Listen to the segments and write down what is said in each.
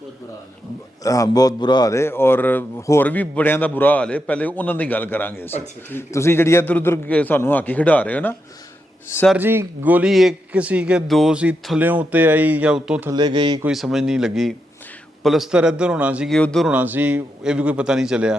ਹਾਂ ਬਹੁਤ ਬੁਰਾ ਹਾਲ ਹੈ ਔਰ ਹੋਰ ਵੀ ਬੜਿਆਂ ਦਾ ਬੁਰਾ ਹਾਲ ਹੈ। ਪਹਿਲੇ ਉਹਨਾਂ ਦੀ ਗੱਲ ਕਰਾਂਗੇ ਅਸੀਂ। ਤੁਸੀਂ ਜਿਹੜੀ ਇੱਧਰ ਉੱਧਰ ਸਾਨੂੰ ਹਾਕੀ ਖਿਡਾ ਰਹੇ ਹੋ ਨਾ ਸਰ ਜੀ, ਗੋਲੀ ਇੱਕ ਸੀ ਕਿ ਦੋ ਸੀ, ਥੱਲਿਓਂ ਉੱਤੇ ਆਈ ਜਾਂ ਉੱਤੋਂ ਥੱਲੇ ਗਈ, ਕੋਈ ਸਮਝ ਨਹੀਂ ਲੱਗੀ। ਪਲਸਤਰ ਇੱਧਰ ਹੋਣਾ ਸੀ ਕਿ ਉੱਧਰ ਹੋਣਾ ਸੀ, ਇਹ ਵੀ ਕੋਈ ਪਤਾ ਨਹੀਂ ਚੱਲਿਆ।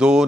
2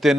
3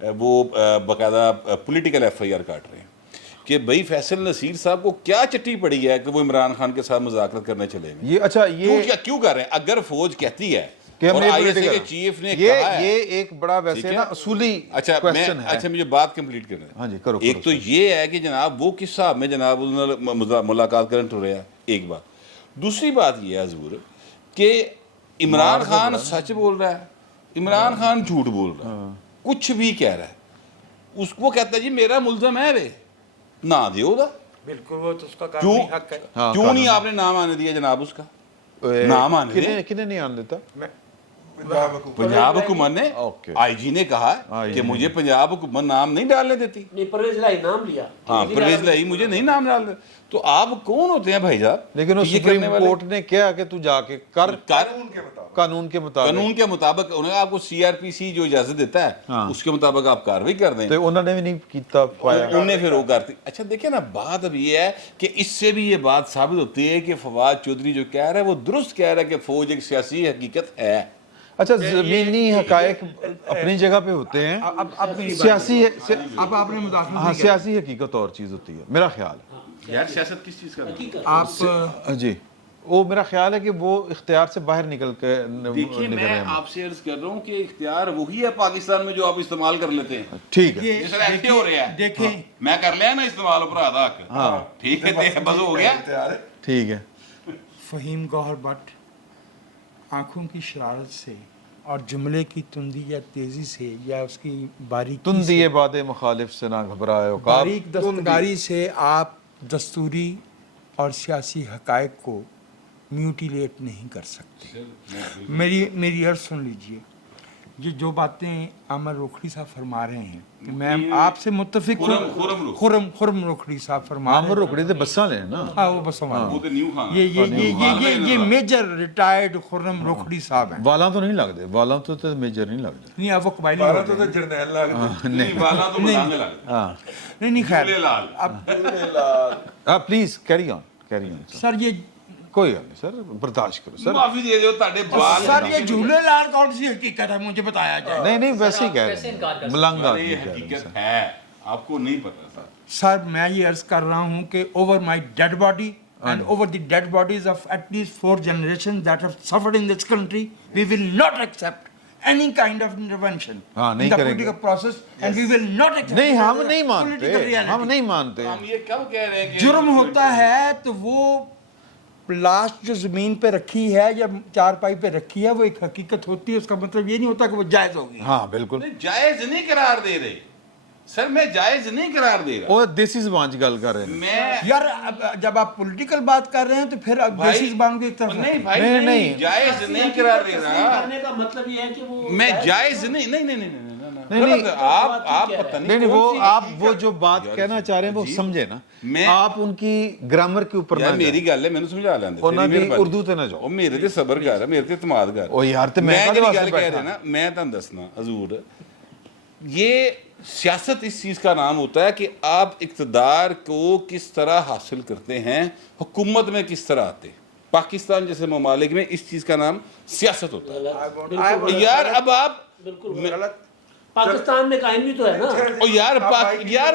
وہ باقاعدہ پولیٹیکل FIR کاٹ رہے ہیں کہ بھائی فیصل نصیر صاحب کو کیا چٹی پڑی ہے کہ وہ عمران خان کے ساتھ مذاکرات کرنے چلے گئے. یہ اچھا یہ کیوں کر رہے ہیں؟ اگر فوج کہتی ہے کہ اور ہم ISA کے چیف نے کہا ہے, یہ ایک بڑا ویسے نا اصولی کویسچن ہے. اچھا مجھے بات کمپلیٹ کرنا ہے. ہاں جی کرو. ایک تو یہ ہے کہ جناب وہ کس حساب میں جناب ملاقات کرنے ٹر رہا ہے, ایک بات. دوسری بات یہ ہے حضور کہ عمران خان سچ بول رہا ہے, عمران خان جھوٹ بول رہا ہے, کچھ بھی کہہ رہا ہے, اس کو کہتا ہے جی میرا ملزم ہے وے نہ دیو دا. بالکل وہ تو اس کا قانونی حق ہے. کیوں نہیں آپ نے نام آنے دیا جناب اس کا؟ نام آنے دیں. کنے نہیں آنے دیتا؟ پنجاب حکومت نے IG نے کہا کہ مجھے پنجاب حکومت نام نہیں ڈالنے دیتی. نہیں پرویز الہی نام لیا. ہاں پرویز الہی مجھے نہیں نام ڈالنے. تو آپ کون ہوتے ہیں بھائی صاحب؟ لیکن سپریم کورٹ نے کہا کہ تو جا کے کر قانون کے مطابق انہیں آپ کو CRPC جو اجازت دیتا ہے اس کے مطابق آپ کاروائی کر دیں. تو انہوں نے بھی نہیں کیتا پایا. انہوں نے پھر وہ کرتی. اچھا دیکھیں نا بات اب یہ ہے کہ اس سے بھی یہ بات ثابت ہوتی ہے کہ فواد چودھری جو کہہ رہا ہے وہ درست کہہ رہا ہے کہ فوج ایک سیاسی حقیقت ہے. اچھا زمینی حقائق اپنی جگہ پہ ہوتے ہیں, سیاسی اب آپ نے مداخلت ہاں سیاسی حقیقت اور چیز ہوتی ہے میرا خیال ہے. یار سیاست کس چیز کا ہے؟ آپ جی وہ میرا خیال ہے کہ وہ اختیار سے باہر نکل کے دیکھیے میں آپ سے عرض کر رہا ہوں کہ اختیار وہی ہے پاکستان میں جو آپ استعمال کر لیتے ہیں. ٹھیک ہے یہ سر ایکٹیو ہو رہے ہیں. دیکھیں میں کر لیا نا استعمال پر آدھا ٹھیک ہے بس ہو گیا. ٹھیک ہے. فہیم گوہر بٹ آنکھوں کی شرارت سے اور جملے کی تندی یا تیزی سے یا اس کی باریکی تندی باد مخالف سے نہ گھبرائے عقاب. باریک دستکاری سے آپ دستوری اور سیاسی حقائق کو میوٹیلیٹ نہیں کر سکتے. میری عرض سن لیجئے. یہ جو باتیں عامر روکھڑی صاحب فرما رہے ہیں میں آپ سے متفق ہوں. خرم روکھڑی صاحب فرما رہے ہیں. عامر روکڑی تے بساں لے نا. ہاں وہ بسوں والے. وہ تے نیو خان یہ میجر ریٹائرڈ خرم روکھڑی صاحب ہیں. والاں تو نہیں لگتے, والاں تو میجر نہیں لگتے. نہیں اب وہ قبائلی بارہ تو جرنیل لگتے نہیں والا تو ملانگے لگتے. ہاں نہیں خیر لال آپ پلیز کیری آن سر یہ کوئی گل نہیں سر, برداشت کرو سر. معافی دے دیو تاڑے بال. سر یہ جھولے لال کون سی حقیقت ہے مجھے بتایا جائے. نہیں ویسے ہی کہہ رہے ہیں ملنگ آدمی یہ کہہ رہے ہیں. حقیقت ہے آپ کو نہیں پتا تھا. سر میں یہ عرض کر رہا ہوں کہ over my dad body and over the dead bodies of at least 4 generations that have suffered in this country, we will not accept any kind of intervention in the political process and we will not accept نہیں ہم نہیں مانتے, political reality. ہم نہیں مانتے. ہم یہ کب کہہ رہے ہیں کہ جرم ہوتا ہے تو وہ لاسٹ جو زمین پہ رکھی ہے یا چارپائی پہ رکھی ہے وہ ایک حقیقت ہوتی ہے. اس کا مطلب یہ نہیں ہوتا کہ وہ جائز ہوگی. ہاں بالکل جائز نہیں قرار دے رہے سر, میں جائز نہیں قرار دے رہا. وہ دیسی زبان کی گل کر رہے ہیں. میں یار جب آپ پولیٹیکل بات کر رہے ہیں تو پھر دیسی زبان کی ایک طرف نہیں بھائی نہیں, نہیں جائز نہیں قرار دے رہا. کرنے کا مطلب یہ ہے کہ وہ میں جائز نہیں آپ پتہ نہیں وہ آپ وہ جو بات کہنا چاہ رہے ہیں وہ سمجھے نا, آپ ان کی گرامر کے اوپر یار میری گل ہے مینوں سمجھا لیندے اور نہ بھی اردو تے نہ جاؤ. او میرے تے صبر کر میرے تے اعتماد کر. او یار تے میں جو گل کہہ رہا نا میں تانوں دسنا حضور, یہ سیاست اس چیز کا نام ہوتا ہے کہ آپ اقتدار کو کس طرح حاصل کرتے ہیں, حکومت میں کس طرح آتے. پاکستان جیسے ممالک میں اس چیز کا نام سیاست ہوتا ہے. یار اب آپ پاکستان میں آئین بھی تو ہے نا. او یار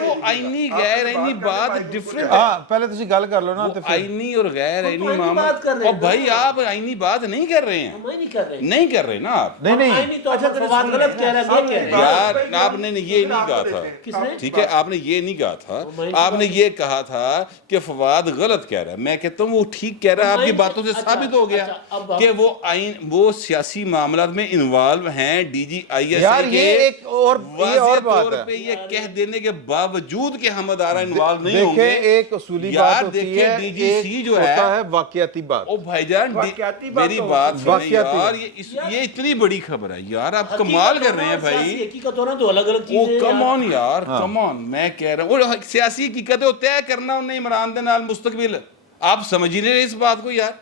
وہ آئینی غیر آئینی بات ڈیفرنٹ ہے. ہاں پہلے تسی گل کر لو نا تے آئینی اور غیر آئینی معاملہ. اور بھائی آپ آئینی بات نہیں کر رہے ہیں, نہیں کر رہے نا آپ. نہیں آئینی تو اچھا فواد غلط کہہ رہا ہے, یہ کہہ رہا ہے. یار آپ نے یہ نہیں کہا تھا, ٹھیک ہے آپ نے یہ نہیں کہا تھا, آپ نے یہ کہا تھا کہ فواد غلط کہہ رہا ہے. میں کہتا ہوں وہ ٹھیک کہہ رہا ہے, آپ کی باتوں سے ثابت ہو گیا کہ وہ سیاسی معاملات میں انوالو ہیں. DGIS کے واضح طور پہ یہ کہہ دینے کے باوجود کہ ہم ادارہ انوالو نہیں ہوں گے. ایک اصولی بات ہوتی ہے, DGC جو ہوتا ہے واقعاتی بات. او بھائی جان میری بات سنیں یار, یہ اتنی بڑی خبر ہے یار, آپ کمال کر رہے ہیں بھائی. حقیقت ہونا تو الگ الگ چیزیں ہیں. کم آن یار, کم آن. میں کہہ رہا ہوں سیاسی حقیقت طے کرنا انہیں عمران دے نال مستقبل. آپ سمجھ ہی نہیں رہے اس بات کو یار.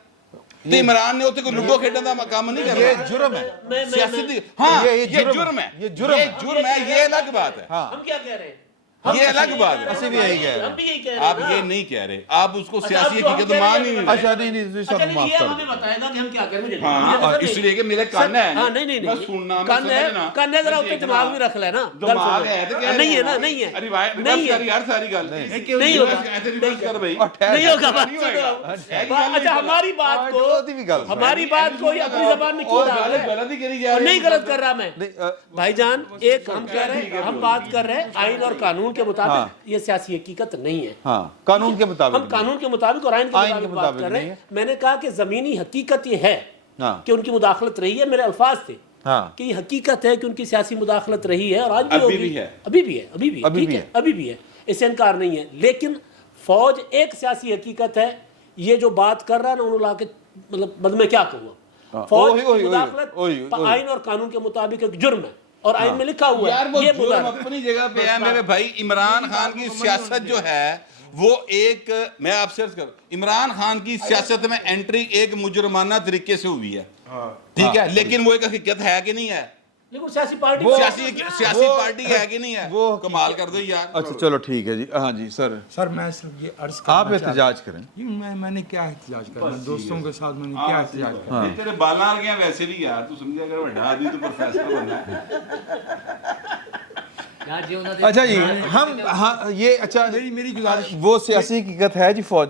تو عمران نے ہوتے کوئی لڈو کھیلنے کا کام نہیں کر رہا. یہ جرم ہے سیاسی ہاں یہ جرم ہے, یہ جرم ہے, یہ الگ بات ہے. ہم کیا کہہ رہے ہیں, یہ الگ بات ہے. ਅਸੀਂ ਵੀ ਇਹੀ ਕਹਿ ਰਹੇ ہم ہیں. بھی یہی کہہ رہے آپ ہیں نا. یہ نہیں کہہ رہے, آپ اس کو اچھا، سیاسی اب جو ہم حقیقت کہہ رہے ہیں مان یہ نہیں. اچھا نہیں نہیں اچھا سب نہیں، معاف یہ کر ہمیں بتائے گا کہ ہم کیا کریں. مجھے ہاں اس لیے کہ میرے کان ہے, ہاں نہیں نہیں میں نہیں سننا, میں کان ہے، سمجھنا, کان ہے، ذرا اس پہ دماغ بھی رکھ لینا. دماغ ہے تو کہہ نہیں ہے نا، نہیں ہے، نہیں ہے، یار ساری گل نہیں ہوگا، نہیں ہوگا. بات سنو. اچھا ہماری بات کو، ਉਹਦੀ ਵੀ ਗੱਲ ਸੁਣੋ. ہماری بات کو یہ اپنی زبان میں کیوں ڈال رہے ہیں؟ غلط ہی کری جا اور رہے نہیں غلط کر رہا میں بھائی جان. ایک ہم کہہ رہے ہیں، ہم بات کر رہے ہیں آئین اور قانون کے مطابق. یہ سیاسی حقیقت نہیں ہے. ہاں قانون کے مطابق ہم قانون کے مطابق اور آئین کے مطابق بات کر رہے ہیں. میں نے کہا کہ زمینی حقیقت یہ ہے ہاں کہ ان کی مداخلت رہی ہے. میرے الفاظ تھے ہاں کہ یہ حقیقت ہے کہ ان کی سیاسی مداخلت رہی ہے اور آج بھی ابھی ہوگی. بھی ہے. ابھی بھی ہے، ابھی بھی ابھی ٹھیک بھی ہے، ہے. ابھی بھی ہے، اس سے انکار نہیں ہے. لیکن فوج ایک سیاسی حقیقت ہے. یہ جو بات کر رہا ہے نا انہوں لا کے مطلب میں کیا کہوں گا. فوج کی مداخلت آئین اور قانون کے مطابق ایک جرم ہے اور آئین میں لکھا ہوا یار ہے. وہ یہ جرم مداخلت اپنی جگہ پہ ہے میرے بھائی. عمران خان کی سیاست جو ہے وہ ایک, میں آپ سے عرض کروں, عمران خان کی سیاست میں انٹری ایک مجرمانہ طریقے سے ہوئی ہے, ٹھیک ہے, لیکن وہ ایک حقیقت ہے کہ نہیں ہے؟ لیکن سیاسی پارٹی سیاسی پارٹی ہے کہ نہیں ہے؟ وہ کمال کر دو یار. اچھا چلو ٹھیک ہے جی. ہاں جی سر سر میں صرف یہ عرض آپ کرنا چاہتا احتجاج کریں. ہوں میں نے کیا احتجاج کرنا, دوستوں کے ساتھ میں نے کیا احتجاج کرنا. تیرے بالاں گیا ویسے بھی یار, تو سمجھے اگر بڑا آدمی تو پروفیسر بننا ہے. اچھا جی ہم ہاں یہ اچھا میری گزارش وہ سیاسی حقیقت ہے جی. فوج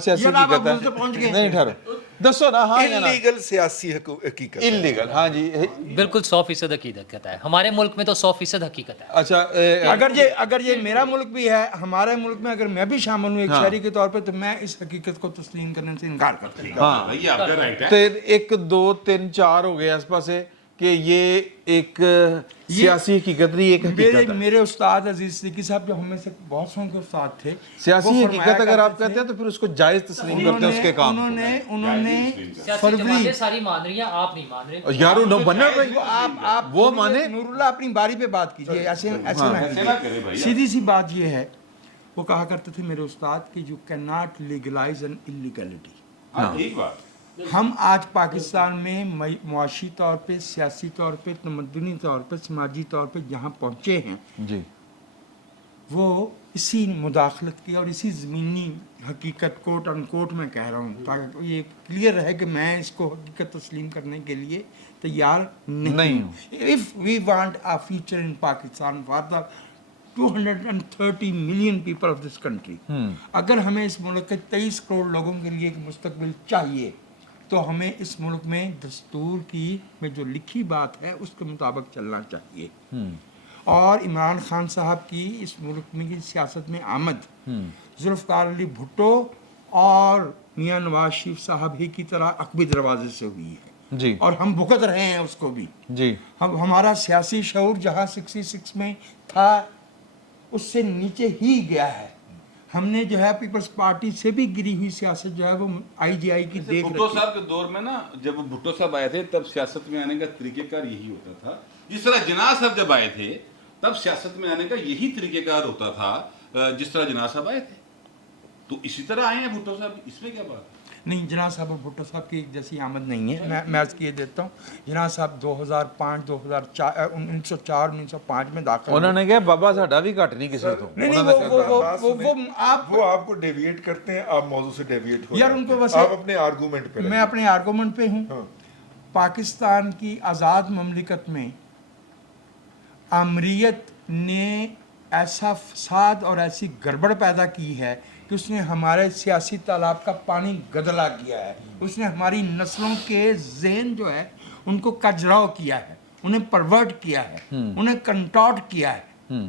سیاسی یہ آپ حقیقت ابھی سے ہے. پہنچ گئے. نہیں ٹھہرو دسو نا. ہاں یا نا انلیگل سیاسی حقیقت ہے. انلیگل. ہاں جی بالکل 100% حقیقت ہے. ہمارے ملک میں تو 100% حقیقت ہے. اچھا اگر یہ میرا ملک بھی ہے, ہمارے ملک میں اگر میں بھی شامل ہوں ایک شہری کے طور پہ, تو میں اس حقیقت کو تسلیم کرنے سے انکار کرتا ہوں. ہاں بھائی آپ کا رائٹ ہے. تے 1 2 3 4 ہو گئے اس پاسے کہ یہ ایک سیاسی حقیقت نہیں, ایک حقیقت ہے. میرے استاد عزیز صدیقی صاحب جو ہم میں سے بہت سو کے استاد تھے, سیاسی حقیقت اگر آپ کہتے ہیں تو پھر اس کو جائز تسلیم کرتے ہیں اس کے کام. انہوں نے سیاسی فروری جماعتیں ساری مان رہی ہیں, آپ نہیں مان رہے. یارو نہ بننا بھائی آپ وہ مانے. نور اللہ اپنی باری پہ بات کیجیے, ایسے نہ کرے بھائی. سیدھی سی بات یہ ہے, وہ کہا کرتے تھے میرے استاد کہ you can not legalise an illegality. ٹھیک بات. ہم آج پاکستان میں معاشی طور پہ, سیاسی طور پہ, تمدنی طور پہ, سماجی طور پہ جہاں پہنچے ہیں جی وہ اسی مداخلت کی اور اسی زمینی حقیقت کوٹ ان کوٹ میں کہہ رہا ہوں تاکہ یہ کلیئر رہے کہ میں اس کو حقیقت تسلیم کرنے کے لیے تیار نہیں ہوں. If we want a future in Pakistan for the 230 million people of this country, اگر ہمیں اس ملک کے 23 کروڑ لوگوں کے لیے ایک مستقبل چاہیے تو ہمیں اس ملک میں دستور کی میں جو لکھی بات ہے اس کے مطابق چلنا چاہیے. اور عمران خان صاحب کی اس ملک میں کی سیاست میں آمد ذوالفقار علی بھٹو اور میاں نواز شریف صاحب ہی کی طرح عقبی دروازے سے ہوئی ہے جی اور ہم بھگت رہے ہیں اس کو بھی. جی ہمارا سیاسی شعور جہاں 66 میں تھا اس سے نیچے ہی گیا ہے. ہم نے جو ہے پیپلز پارٹی سے بھی گری ہوئی سیاست جو ہے وہ آئی جی آئی کی دیکھ بھٹو رکھی. صاحب کے دور میں نا, جب بھٹو صاحب آئے تھے تب سیاست میں آنے کا طریقہ کار یہی ہوتا تھا. جس طرح جناح صاحب جب آئے تھے تب سیاست میں آنے کا یہی طریقہ کار ہوتا تھا جس طرح جناح صاحب آئے تھے. تو اسی طرح آئے ہیں بھٹو صاحب, اس میں کیا بات ہے؟ نہیں, جناح صاحب اور بھٹو صاحب کی ایک جیسی آمد نہیں ہے. میں عرض کیے دیتا ہوں, جناح صاحب 2005 2004 1904 1905 میں داخل انہوں نے کہا بابا ساڈا بھی گھٹ نہیں کسی تو. نہیں وہ آپ کو ڈیویٹ کرتے ہیں, آپ موضوع سے ڈیویٹ ہو یار ان کو آپ اپنے آرگومنٹ پہ میں اپنے آرگومنٹ پہ ہوں. پاکستان کی آزاد مملکت میں آمریت نے ایسا فساد اور ایسی گڑبڑ پیدا کی ہے کہ اس نے ہمارے سیاسی تالاب کا پانی گدلا کیا ہے. اس نے ہماری نسلوں کے ذہن جو ہے ان کو کجراؤ کیا ہے, انہیں پرورٹ کیا ہے, انہیں کنٹورٹ کیا ہے.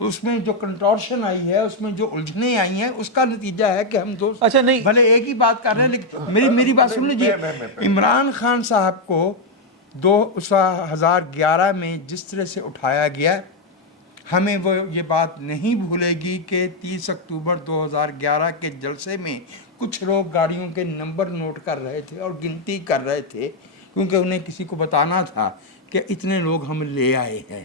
اس میں جو کنٹورشن آئی ہے, اس میں جو الجھنیں آئی ہیں, اس کا نتیجہ ہے کہ ہم دوست اچھا نہیں بھلے ایک ہی بات کر رہے ہیں لیکن میری بات سن لیجیے. عمران خان صاحب کو 2011 میں جس طرح سے اٹھایا گیا, ہمیں وہ یہ بات نہیں بھولے گی کہ 30 اکتوبر 2011 کے جلسے میں کچھ لوگ گاڑیوں کے نمبر نوٹ کر رہے تھے اور گنتی کر رہے تھے کیونکہ انہیں کسی کو بتانا تھا کہ اتنے لوگ ہم لے آئے ہیں.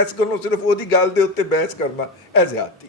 ਇਸ ਗੱਲੋਂ ਸਿਰਫ ਉਹਦੀ ਗੱਲ ਦੇ ਉੱਤੇ ਬਹਿਸ ਕਰਨਾ ਇਹ ਜ਼ਿਆਦਤੀ।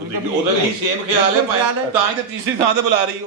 ਉਹਦਾ ਵੀ ਸੇਮ ਖਿਆਲ ਹੈ ਭਾਈ, ਤਾਂ ਹੀ ਤੇ ਤੀਸਰੀ ਥਾਂ ਤੇ ਬੁਲਾ ਰਹੀ ਹੋ।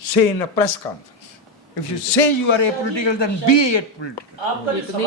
say in a press conference. If you say you are apolitical, then be apolitical.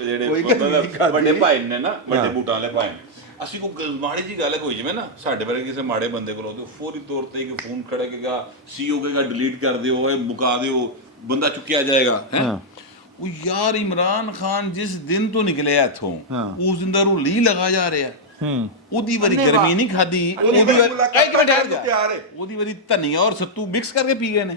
ਜਿਹੜੇ ਵੱਡੇ ਭਾਈ ਨੇ ਨਾ, ਵੱਡੇ ਬੂਟਾਂ ਵਾਲੇ ਭਾਈ, ਅਸੀਂ ਕੋਈ ਮਾੜੀ ਜੀ ਗੱਲ ਹੋਈ ਜਿਵੇਂ ਨਾ ਸਾਡੇ ਬਾਰੇ ਕਿਸੇ ਮਾੜੇ ਬੰਦੇ ਕੋਲ ਤੇ ਫੌਰੀ ਤੌਰ ਤੇ ਇੱਕ ਫੋਨ ਖੜੇਗਾ, ਸੀਓ ਕਹੇਗਾ ਡਿਲੀਟ ਕਰ ਦਿਓ, ਇਹ ਮੁਕਾ ਦਿਓ, ਬੰਦਾ ਚੁੱਕਿਆ ਜਾਏਗਾ ਹੈ। ਉਹ ਯਾਰ ਇਮਰਾਨ ਖਾਨ ਜਿਸ ਦਿਨ ਤੋਂ ਨਿਕਲਿਆ ਇੱਥੋਂ ਉਸ ਦਿਨ ਦਾ ਰੂਲੀ ਲਗਾ ਜਾ ਰਿਹਾ, ਉਹਦੀ ਵਾਰੀ ਗਰਮੀ ਨਹੀਂ ਖਾਦੀ, ਉਹਦੀ ਵਾਰੀ ਧਨੀਆ ਔਰ ਸੱਤੂ ਮਿਕਸ ਕਰਕੇ ਪੀ ਗਏ ਨੇ।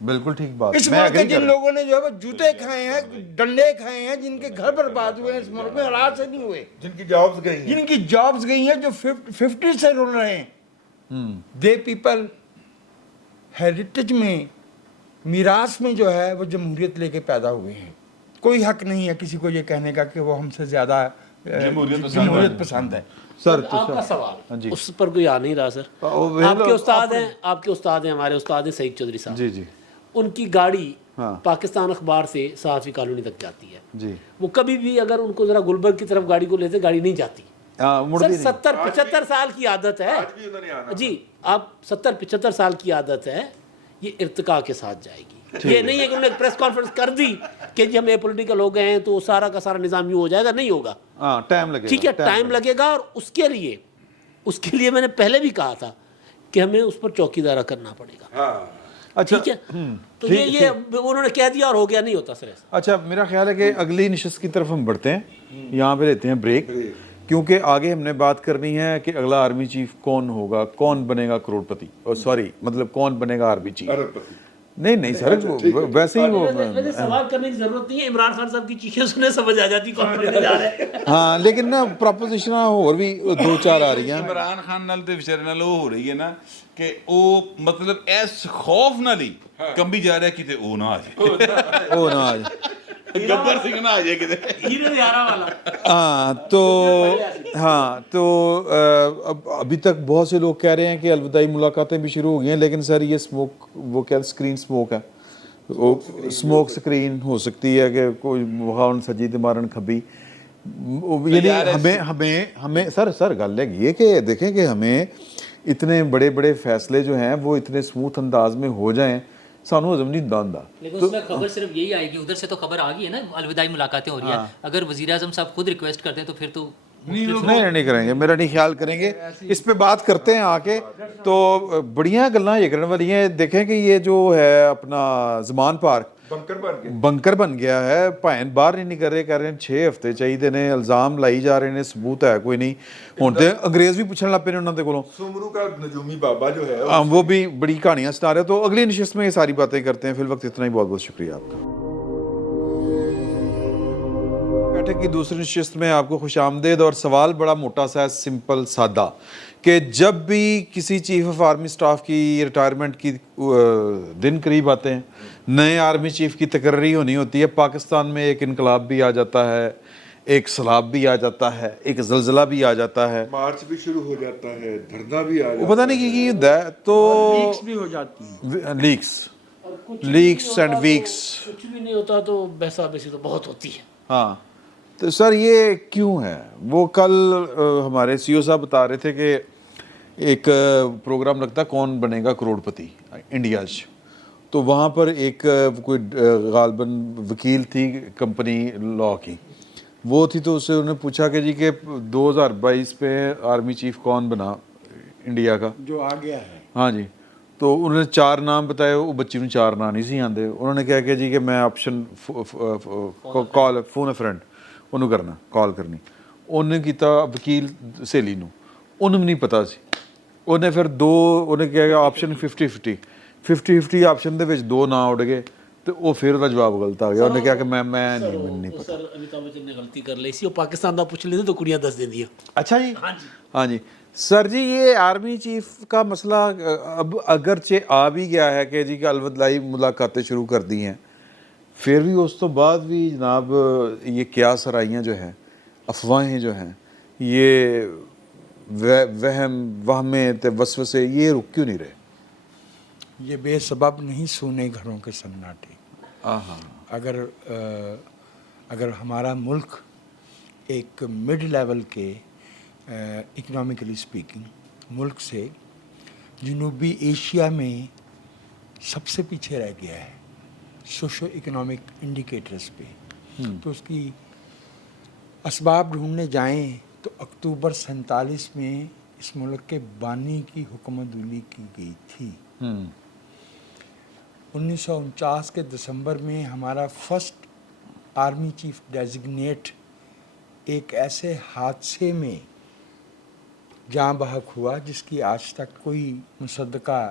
بالکل ٹھیک بات اس میں ملک کے agree جن کر رہا لوگوں نے جو ہے وہ جوتے کھائے ہیں, ڈنڈے کھائے ہیں, جن کے گھر برباد ہوئے ہیں اس ملک میں, حالات سے نہیں ہوئے, جن کی جابز گئی ہیں, جن کی جابز گئی ہیں, جو 50 سے رول رہے ہیں, دے پیپل ہیریٹیج میں, میراث میں جو ہے وہ جمہوریت لے کے پیدا ہوئے ہیں. کوئی حق نہیں ہے کسی کو یہ کہنے کا کہ وہ ہم سے زیادہ جمہوریت پسند ہے. سر آپ کا سوال اس پر کوئی آ نہیں رہا سر. وہ آپ کے استاد ہیں, آپ کے استاد ہیں, ہمارے استاد ہیں سعید چودھری صاحب. جی جی ان کی گاڑی پاکستان اخبار سے صحافی کالونی تک جاتی ہے. جی وہ کبھی بھی اگر ان کو ذرا گلبرگ کی طرف گاڑی کو لیتے, گاڑی نہیں جاتی. سر 70-75 سال کی عادت ہے جی, آپ 70-75 سال کی عادت ہے, یہ ارتقاء کے ساتھ جائے گی. یہ نہیں ہے کہ انہوں نے ایک پریس کانفرنس کر دی کہ جی ہم اے پولیٹیکل ہو گئے ہیں تو سارا کا سارا نظام یوں ہو جائے گا, نہیں ہوگا. ہاں ٹائم لگے گا, ٹھیک ہے, ٹائم لگے گا, اور اس کے لیے میں نے پہلے بھی کہا تھا کہ ہمیں اس پر چوکیدارہ کرنا پڑے گا. اچھا ٹھیک ہے, تو یہ انہوں نے کہہ دیا اور ہو گیا, نہیں ہوتا سر ایسا. اچھا میرا خیال ہے کہ اگلی نشست کی طرف ہم بڑھتے ہیں, یہاں پہ لیتے ہیں بریک, کیونکہ آگے ہم نے بات کرنی ہے کہ اگلا آرمی چیف کون ہوگا, کون بنے گا کروڑ پتی, سوری مطلب کون بنے گا آرمی چیف. نہیں سر, ویسے ہی وہ سوال کرنے کی ضرورت نہیں ہے, عمران خان صاحب کی چیخیں سنے سمجھ آ جاتی کون بننے جا رہے ہیں. ہاں لیکن نا پروپوزیشن اور بھی 2-4 آ رہی ہیں. عمران خان نال تے بیچارے نال وہ ہو رہی ہے نا کہ او مطلب ایس خوف نہ لی کمبی جا رہا ہے کتے او نہ آ جائے, وہ نہ آج گبر سنگھ نہ آ جائے کتے. ہیرے دیارہ والا. ہاں تو ابھی تک بہت سے لوگ کہہ رہے ہیں کہ الوداعی ملاقاتیں بھی شروع ہو گئی ہیں, لیکن سر یہ سموک, وہ کیا اسکرین سموک ہے, وہ سموک اسکرین ہو سکتی ہے کہ کوئی مخاون سجید مارن کھبی, یعنی ہمیں سر گل ہے یہ کہ دیکھیں کہ ہمیں اتنے بڑے بڑے فیصلے جو ہیں وہ اتنے سموتھ انداز میں ہو جائیں, سانو ہضم نہیں داندا. لیکن اس میں خبر صرف یہی آئے گی, ادھر سے تو خبر آ گئی ہے نا الوداعی ملاقاتیں ہو رہی ہیں. اگر وزیر اعظم صاحب خود ریکویسٹ کرتے ہیں تو پھر تو نہیں کریں گے, میرا نہیں خیال کریں گے, اس پہ بات کرتے ہیں آ کے. تو بڑیاں گلاں یہ کرنے والی ہیں. دیکھیں کہ یہ جو ہے اپنا زمان پارک بنکر بن گیا ہے, بھائن باہر نہیں کر رہے, کہہ رہے ہیں 6 ہفتے چاہیے نے, الزام لائی جا رہے ہیں, ثبوت ہے کوئی نہیں. ہوں تو انگریز بھی پوچھنے لگ پے نے انہوں دے کولوں, سمرو کا نجومی بابا جو ہے وہ بھی بڑی کہانیاں سنا رہے. تو اگلی نشست میں یہ ساری باتیں کرتے ہیں. فی الوقت اتنا ہی, بہت بہت شکریہ آپ کا. بیٹھک کی دوسری نشست میں آپ کو خوش آمدید. اور سوال بڑا موٹا سا ہے, سمپل سادہ, کہ جب بھی کسی چیف آف آرمی سٹاف کی ریٹائرمنٹ کی دن قریب آتے ہیں, نئے آرمی چیف کی تقرری ہونی ہوتی ہے, پاکستان میں ایک انقلاب بھی آ جاتا ہے, ایک سیلاب بھی آ جاتا ہے, ایک زلزلہ بھی آ جاتا ہے, مارچ بھی شروع ہو جاتا ہے, دھرنا بھی آ جاتا ہے, وہ پتہ نہیں کی ہوتا ہے. تو لیکس بھی ہو جاتی ہیں, لیکس اینڈ ویکس, کچھ بھی نہیں ہوتا تو بحث بیسی تو بہت ہوتی ہے. ہاں تو سر یہ کیوں ہے؟ وہ کل ہمارے سی او صاحب بتا رہے تھے کہ ایک پروگرام لگتا ہے کون بنے گا کروڑ پتی انڈیا سے, تو وہاں پر ایک کوئی غالباً وکیل تھی کمپنی لا کی, وہ تھی, تو اس سے انہوں نے پوچھا کہ جی کہ 2022 پہ آرمی چیف کون بنا انڈیا کا, جو آ گیا ہے. ہاں جی, تو انہوں نے 4 نام بتائے, وہ بچی نے 4 نام نہیں سی آندے. انہوں نے کہا کہ جی کہ میں option call phone a friend انہوں کرنا کال کرنی, انہیں کیتا وکیل سہیلی نو, انہوں نہیں پتا سی, انہیں پھر 2 انہیں کہا کہ آپشن 50-50 آپشن دے وچ 2 نام اڑ گئے, تو وہ پھر وہ جواب غلط آ گیا. انہوں نے کہا کہ میں نہیں پتا. سر امیتابھ بچن نے غلطی کر لی سی, وہ پاکستان دا پوچھ لیتے تو کڑیاں دس دیں دیا. اچھا جی, ہاں جی سر جی, یہ آرمی چیف کا مسئلہ اب اگرچہ آ بھی گیا ہے کہ جی کہ الوداعی ملاقاتیں شروع کر دی ہیں, پھر بھی اس تو بعد بھی جناب یہ کیا سرائیاں جو ہیں, افواہیں جو ہیں, یہ وہمیں تے وسوسے, یہ رک کیوں نہیں رہے؟ یہ بے سبب نہیں سونے گھروں کے سناٹے. اگر ہمارا ملک ایک مڈ لیول کے اکنامکلی اسپیکنگ ملک سے جنوبی ایشیا میں سب سے پیچھے رہ گیا ہے سوشو اکنامک انڈیکیٹرز پہ, تو اس کی اسباب ڈھونڈنے جائیں تو اکتوبر 47 میں اس ملک کے بانی کی حکمت علی کی گئی تھی. 1949 کے دسمبر میں ہمارا فرسٹ آرمی چیف ڈیزگنیٹ ایک ایسے حادثے میں جاں بحق ہوا جس کی آج تک کوئی مصدقہ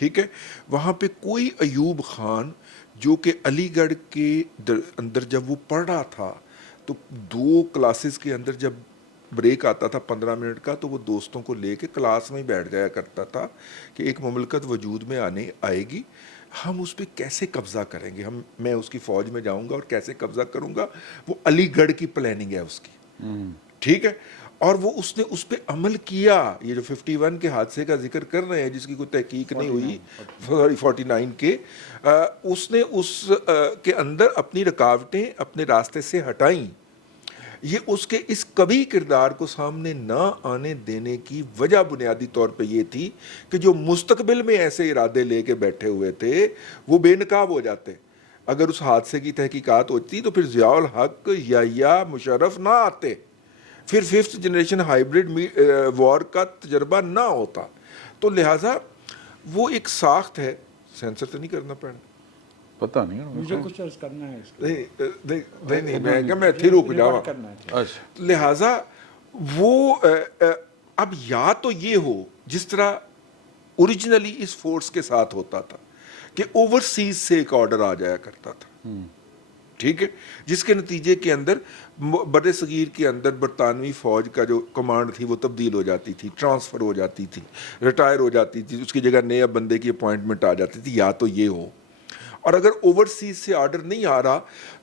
ٹھیک ہے. وہاں پہ کوئی ایوب خان جو کہ علی گڑھ کے اندر جب وہ پڑھ رہا تھا تو 2 کلاسز کے اندر جب بریک آتا تھا 15 منٹ کا تو وہ دوستوں کو لے کے کلاس میں بیٹھ جایا کرتا تھا کہ ایک مملکت وجود میں آئے گی, ہم اس پہ کیسے قبضہ کریں گے, میں اس کی فوج میں جاؤں گا اور کیسے قبضہ کروں گا. وہ علی گڑھ کی پلاننگ ہے اس کی, ٹھیک ہے. اور وہ اس نے اس پہ عمل کیا. یہ جو 51 کے حادثے کا ذکر کر رہے ہیں جس کی کوئی تحقیق نہیں ہوئی, 49 کے, اس نے اس کے اندر اپنی رکاوٹیں اپنے راستے سے ہٹائیں. یہ اس کے اس کبھی کردار کو سامنے نہ آنے دینے کی وجہ بنیادی طور پہ یہ تھی کہ جو مستقبل میں ایسے ارادے لے کے بیٹھے ہوئے تھے وہ بے نقاب ہو جاتے. اگر اس حادثے کی تحقیقات ہوتی تو پھر ضیاء الحق یا مشرف نہ آتے, پھر 5th جنریشن ہائیبرڈ وار کا تجربہ نہ ہوتا. تو لہٰذا وہ ایک ساخت ہے, سینسر تو نہیں کرنا پڑنا, پتہ نہیں مجھے کچھ عرض کرنا ہے اس نہیں میں کہ میں تھی رک جاؤں. اچھا لہٰذا وہ اب یا تو یہ ہو جس طرح اوریجنلی اس فورس کے ساتھ ہوتا تھا کہ اوورسیز سے ایک آرڈر آ جایا کرتا تھا, ٹھیک ہے, جس کے نتیجے کے اندر بر صغیر کے اندر برطانوی فوج کا جو کمانڈ تھی وہ تبدیل ہو جاتی تھی, ٹرانسفر ہو جاتی تھی, ریٹائر ہو جاتی تھی, اس کی جگہ نئے بندے کی اپوائنٹمنٹ آ جاتی تھی. یا تو یہ ہو, اور اگر اوورسیز سے آرڈر نہیں آ رہا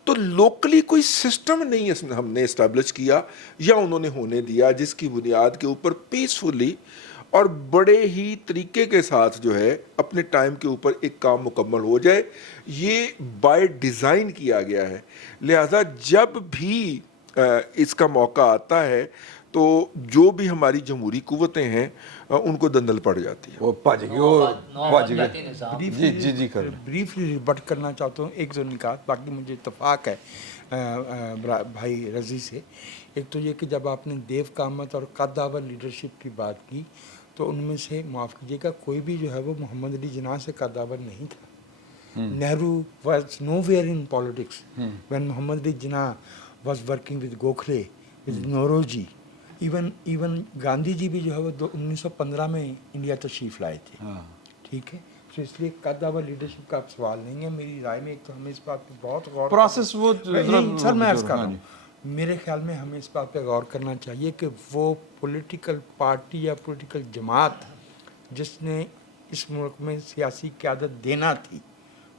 تو لوکلی کوئی سسٹم نہیں ہم نے اسٹیبلش کیا یا انہوں نے ہونے دیا جس کی بنیاد کے اوپر پیسفلی اور بڑے ہی طریقے کے ساتھ جو ہے اپنے ٹائم کے اوپر ایک کام مکمل ہو جائے. یہ بائی ڈیزائن کیا گیا ہے. لہذا جب بھی اس کا موقع آتا ہے تو جو بھی ہماری جمہوری قوتیں ہیں ان کو دندل پڑ جاتی ہے. وہ بھاج گئے. جی کر بریفلی ریبٹ کرنا چاہتا ہوں ایک دو نکات, باقی مجھے اتفاق ہے بھائی رضی سے. ایک تو یہ کہ جب آپ نے دیو قامت اور قدآور لیڈرشپ کی بات کی تو ان میں سے معاف کیجیے گا کوئی بھی جو ہے وہ محمد علی جناح سے قدآور نہیں تھا. Nehru was nowhere in politics when Muhammad Ali Jinnah was working with Gokhale, with Naoroji. Even Gandhi ji بھی جو ہے وہ 1915 میں انڈیا تشریف لائے تھے, ٹھیک ہے. تو اس لیے قدآور لیڈرشپ کا سوال نہیں ہے. میری رائے میں ایک تو ہمیں اس بات پہ بہت غور پروسیس وہ سر میں عرض کر رہا ہوں, میرے خیال میں ہمیں اس بات پہ غور کرنا چاہیے کہ وہ پولیٹیکل پارٹی یا پولیٹیکل جماعت جس نے اس ملک میں سیاسی قیادت دینا تھی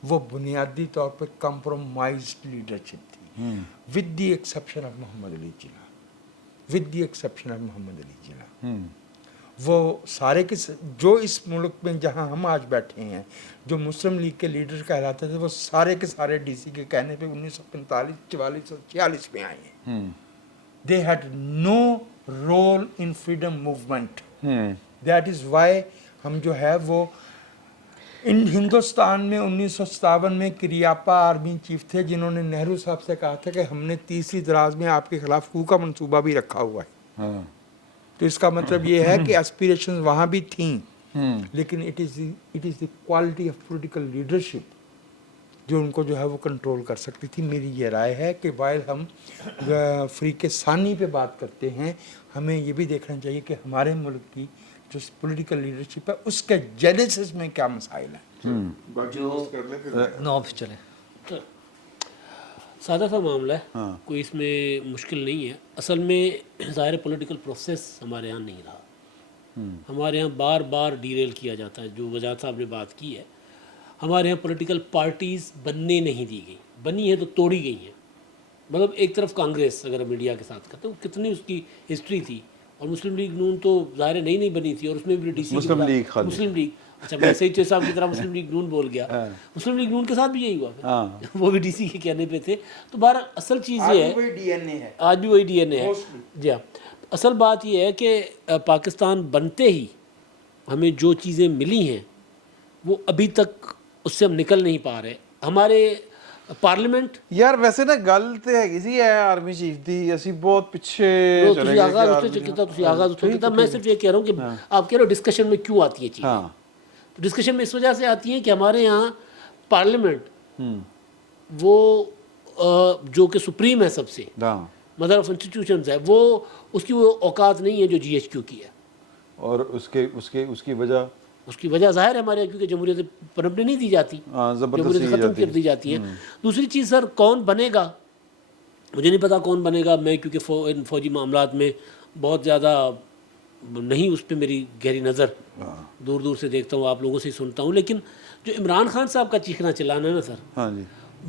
وہ بنیادی طور پہ کمپرومائزڈ لیڈرشپ تھی, with the exception of Muhammad Ali Jinnah, with the exception of Muhammad Ali Jinnah. وہ سارے کے جو اس ملک میں جہاں ہم آج بیٹھے ہیں جو مسلم لیگ کے لیڈر کہلاتے تھے وہ سارے کے سارے ڈی سی کے کہنے پہ 1945, 44 اور 46 میں آئے ہیں. They had no role in freedom movement. That is why ہم جو ہے وہ ہندوستان میں 1957 میں کریاپا آرمی چیف تھے جنہوں نے نہرو صاحب سے کہا تھا کہ ہم نے تیسری دراز میں آپ کے خلاف کو کا منصوبہ بھی رکھا ہوا ہے. تو اس کا مطلب یہ ہے کہ اسپیریشنز وہاں بھی تھیں, لیکن it is the quality of political leadership جو ان کو جو ہے وہ کنٹرول کر سکتی تھی. میری یہ رائے ہے کہ وائل ہم فریق ثانی پہ بات کرتے ہیں ہمیں یہ بھی دیکھنا چاہیے کہ ہمارے ملک کی جو پولیٹیکل لیڈرشپ ہے اس کے جینیسس میں کیا مسائل ہیں. چلیں سادہ سا معاملہ ہے, کوئی اس میں مشکل نہیں ہے. اصل میں ظاہر پولیٹیکل پروسیس ہمارے ہاں نہیں رہا. ہمارے ہاں بار بار ڈیریل کیا جاتا ہے. جو وجاہت صاحب نے بات کی ہے, ہمارے یہاں پولیٹیکل پارٹیز بننے نہیں دی گئی, بنی ہیں تو توڑی گئی ہیں. مطلب ایک طرف کانگریس اگر ہم انڈیا کے ساتھ کرتے ہیں کتنی اس کی ہسٹری تھی, اور مسلم لیگ نون تو ظاہر نئی بنی تھی اور اس میں بھی ڈی سی مسلم لیگ اچھا میں سعید صاحب کی طرح مسلم لیگ نون بول گیا. مسلم لیگ نون کے ساتھ بھی یہی ہوا, وہ بھی ڈی سی کے کہنے پہ تھے. تو بہرحال اصل چیز یہ ہے آج بھی وہی ڈی این اے ہے. جی ہاں, اصل بات یہ ہے کہ پاکستان بنتے ہی ہمیں جو چیزیں ملی ہیں وہ ابھی تک اس سے ہم نکل نہیں پا رہے. ہمارے پارلیمنٹ یار ویسے نا گل تے ہے سی ہے آرمی چیف دی, اسی بہت پیچھے چلے گئے. آغاز میں صرف یہ کہہ رہا ہوں کہ آپ کہہ رہے ہو ڈسکشن میں کیوں آتی ہے چیزیں. تو ڈسکشن میں اس وجہ سے آتی ہیں کہ ہمارے یہاں پارلیمنٹ وہ جو کہ سپریم ہے سب سے, مدر آف انسٹیٹیوشنز ہے, وہ اس کی وہ اوقات نہیں ہے جو جی ایچ کیو کی ہے. اور اس کی وجہ اس کی وجہ ظاہر ہے ہمارے، کیونکہ جمہوریت پنپنے نہیں دی جاتی، زبردستی جمہوریت ختم کر دی جاتی ہے۔ دوسری چیز سر، کون بنے گا مجھے نہیں پتا کون بنے گا، میں کیونکہ ان فوجی معاملات میں بہت زیادہ نہیں، اس پہ میری گہری نظر، دور دور سے دیکھتا ہوں، آپ لوگوں سے ہی سنتا ہوں، لیکن جو عمران خان صاحب کا چیخنا چلانا ہے نا سر، ہاں جی،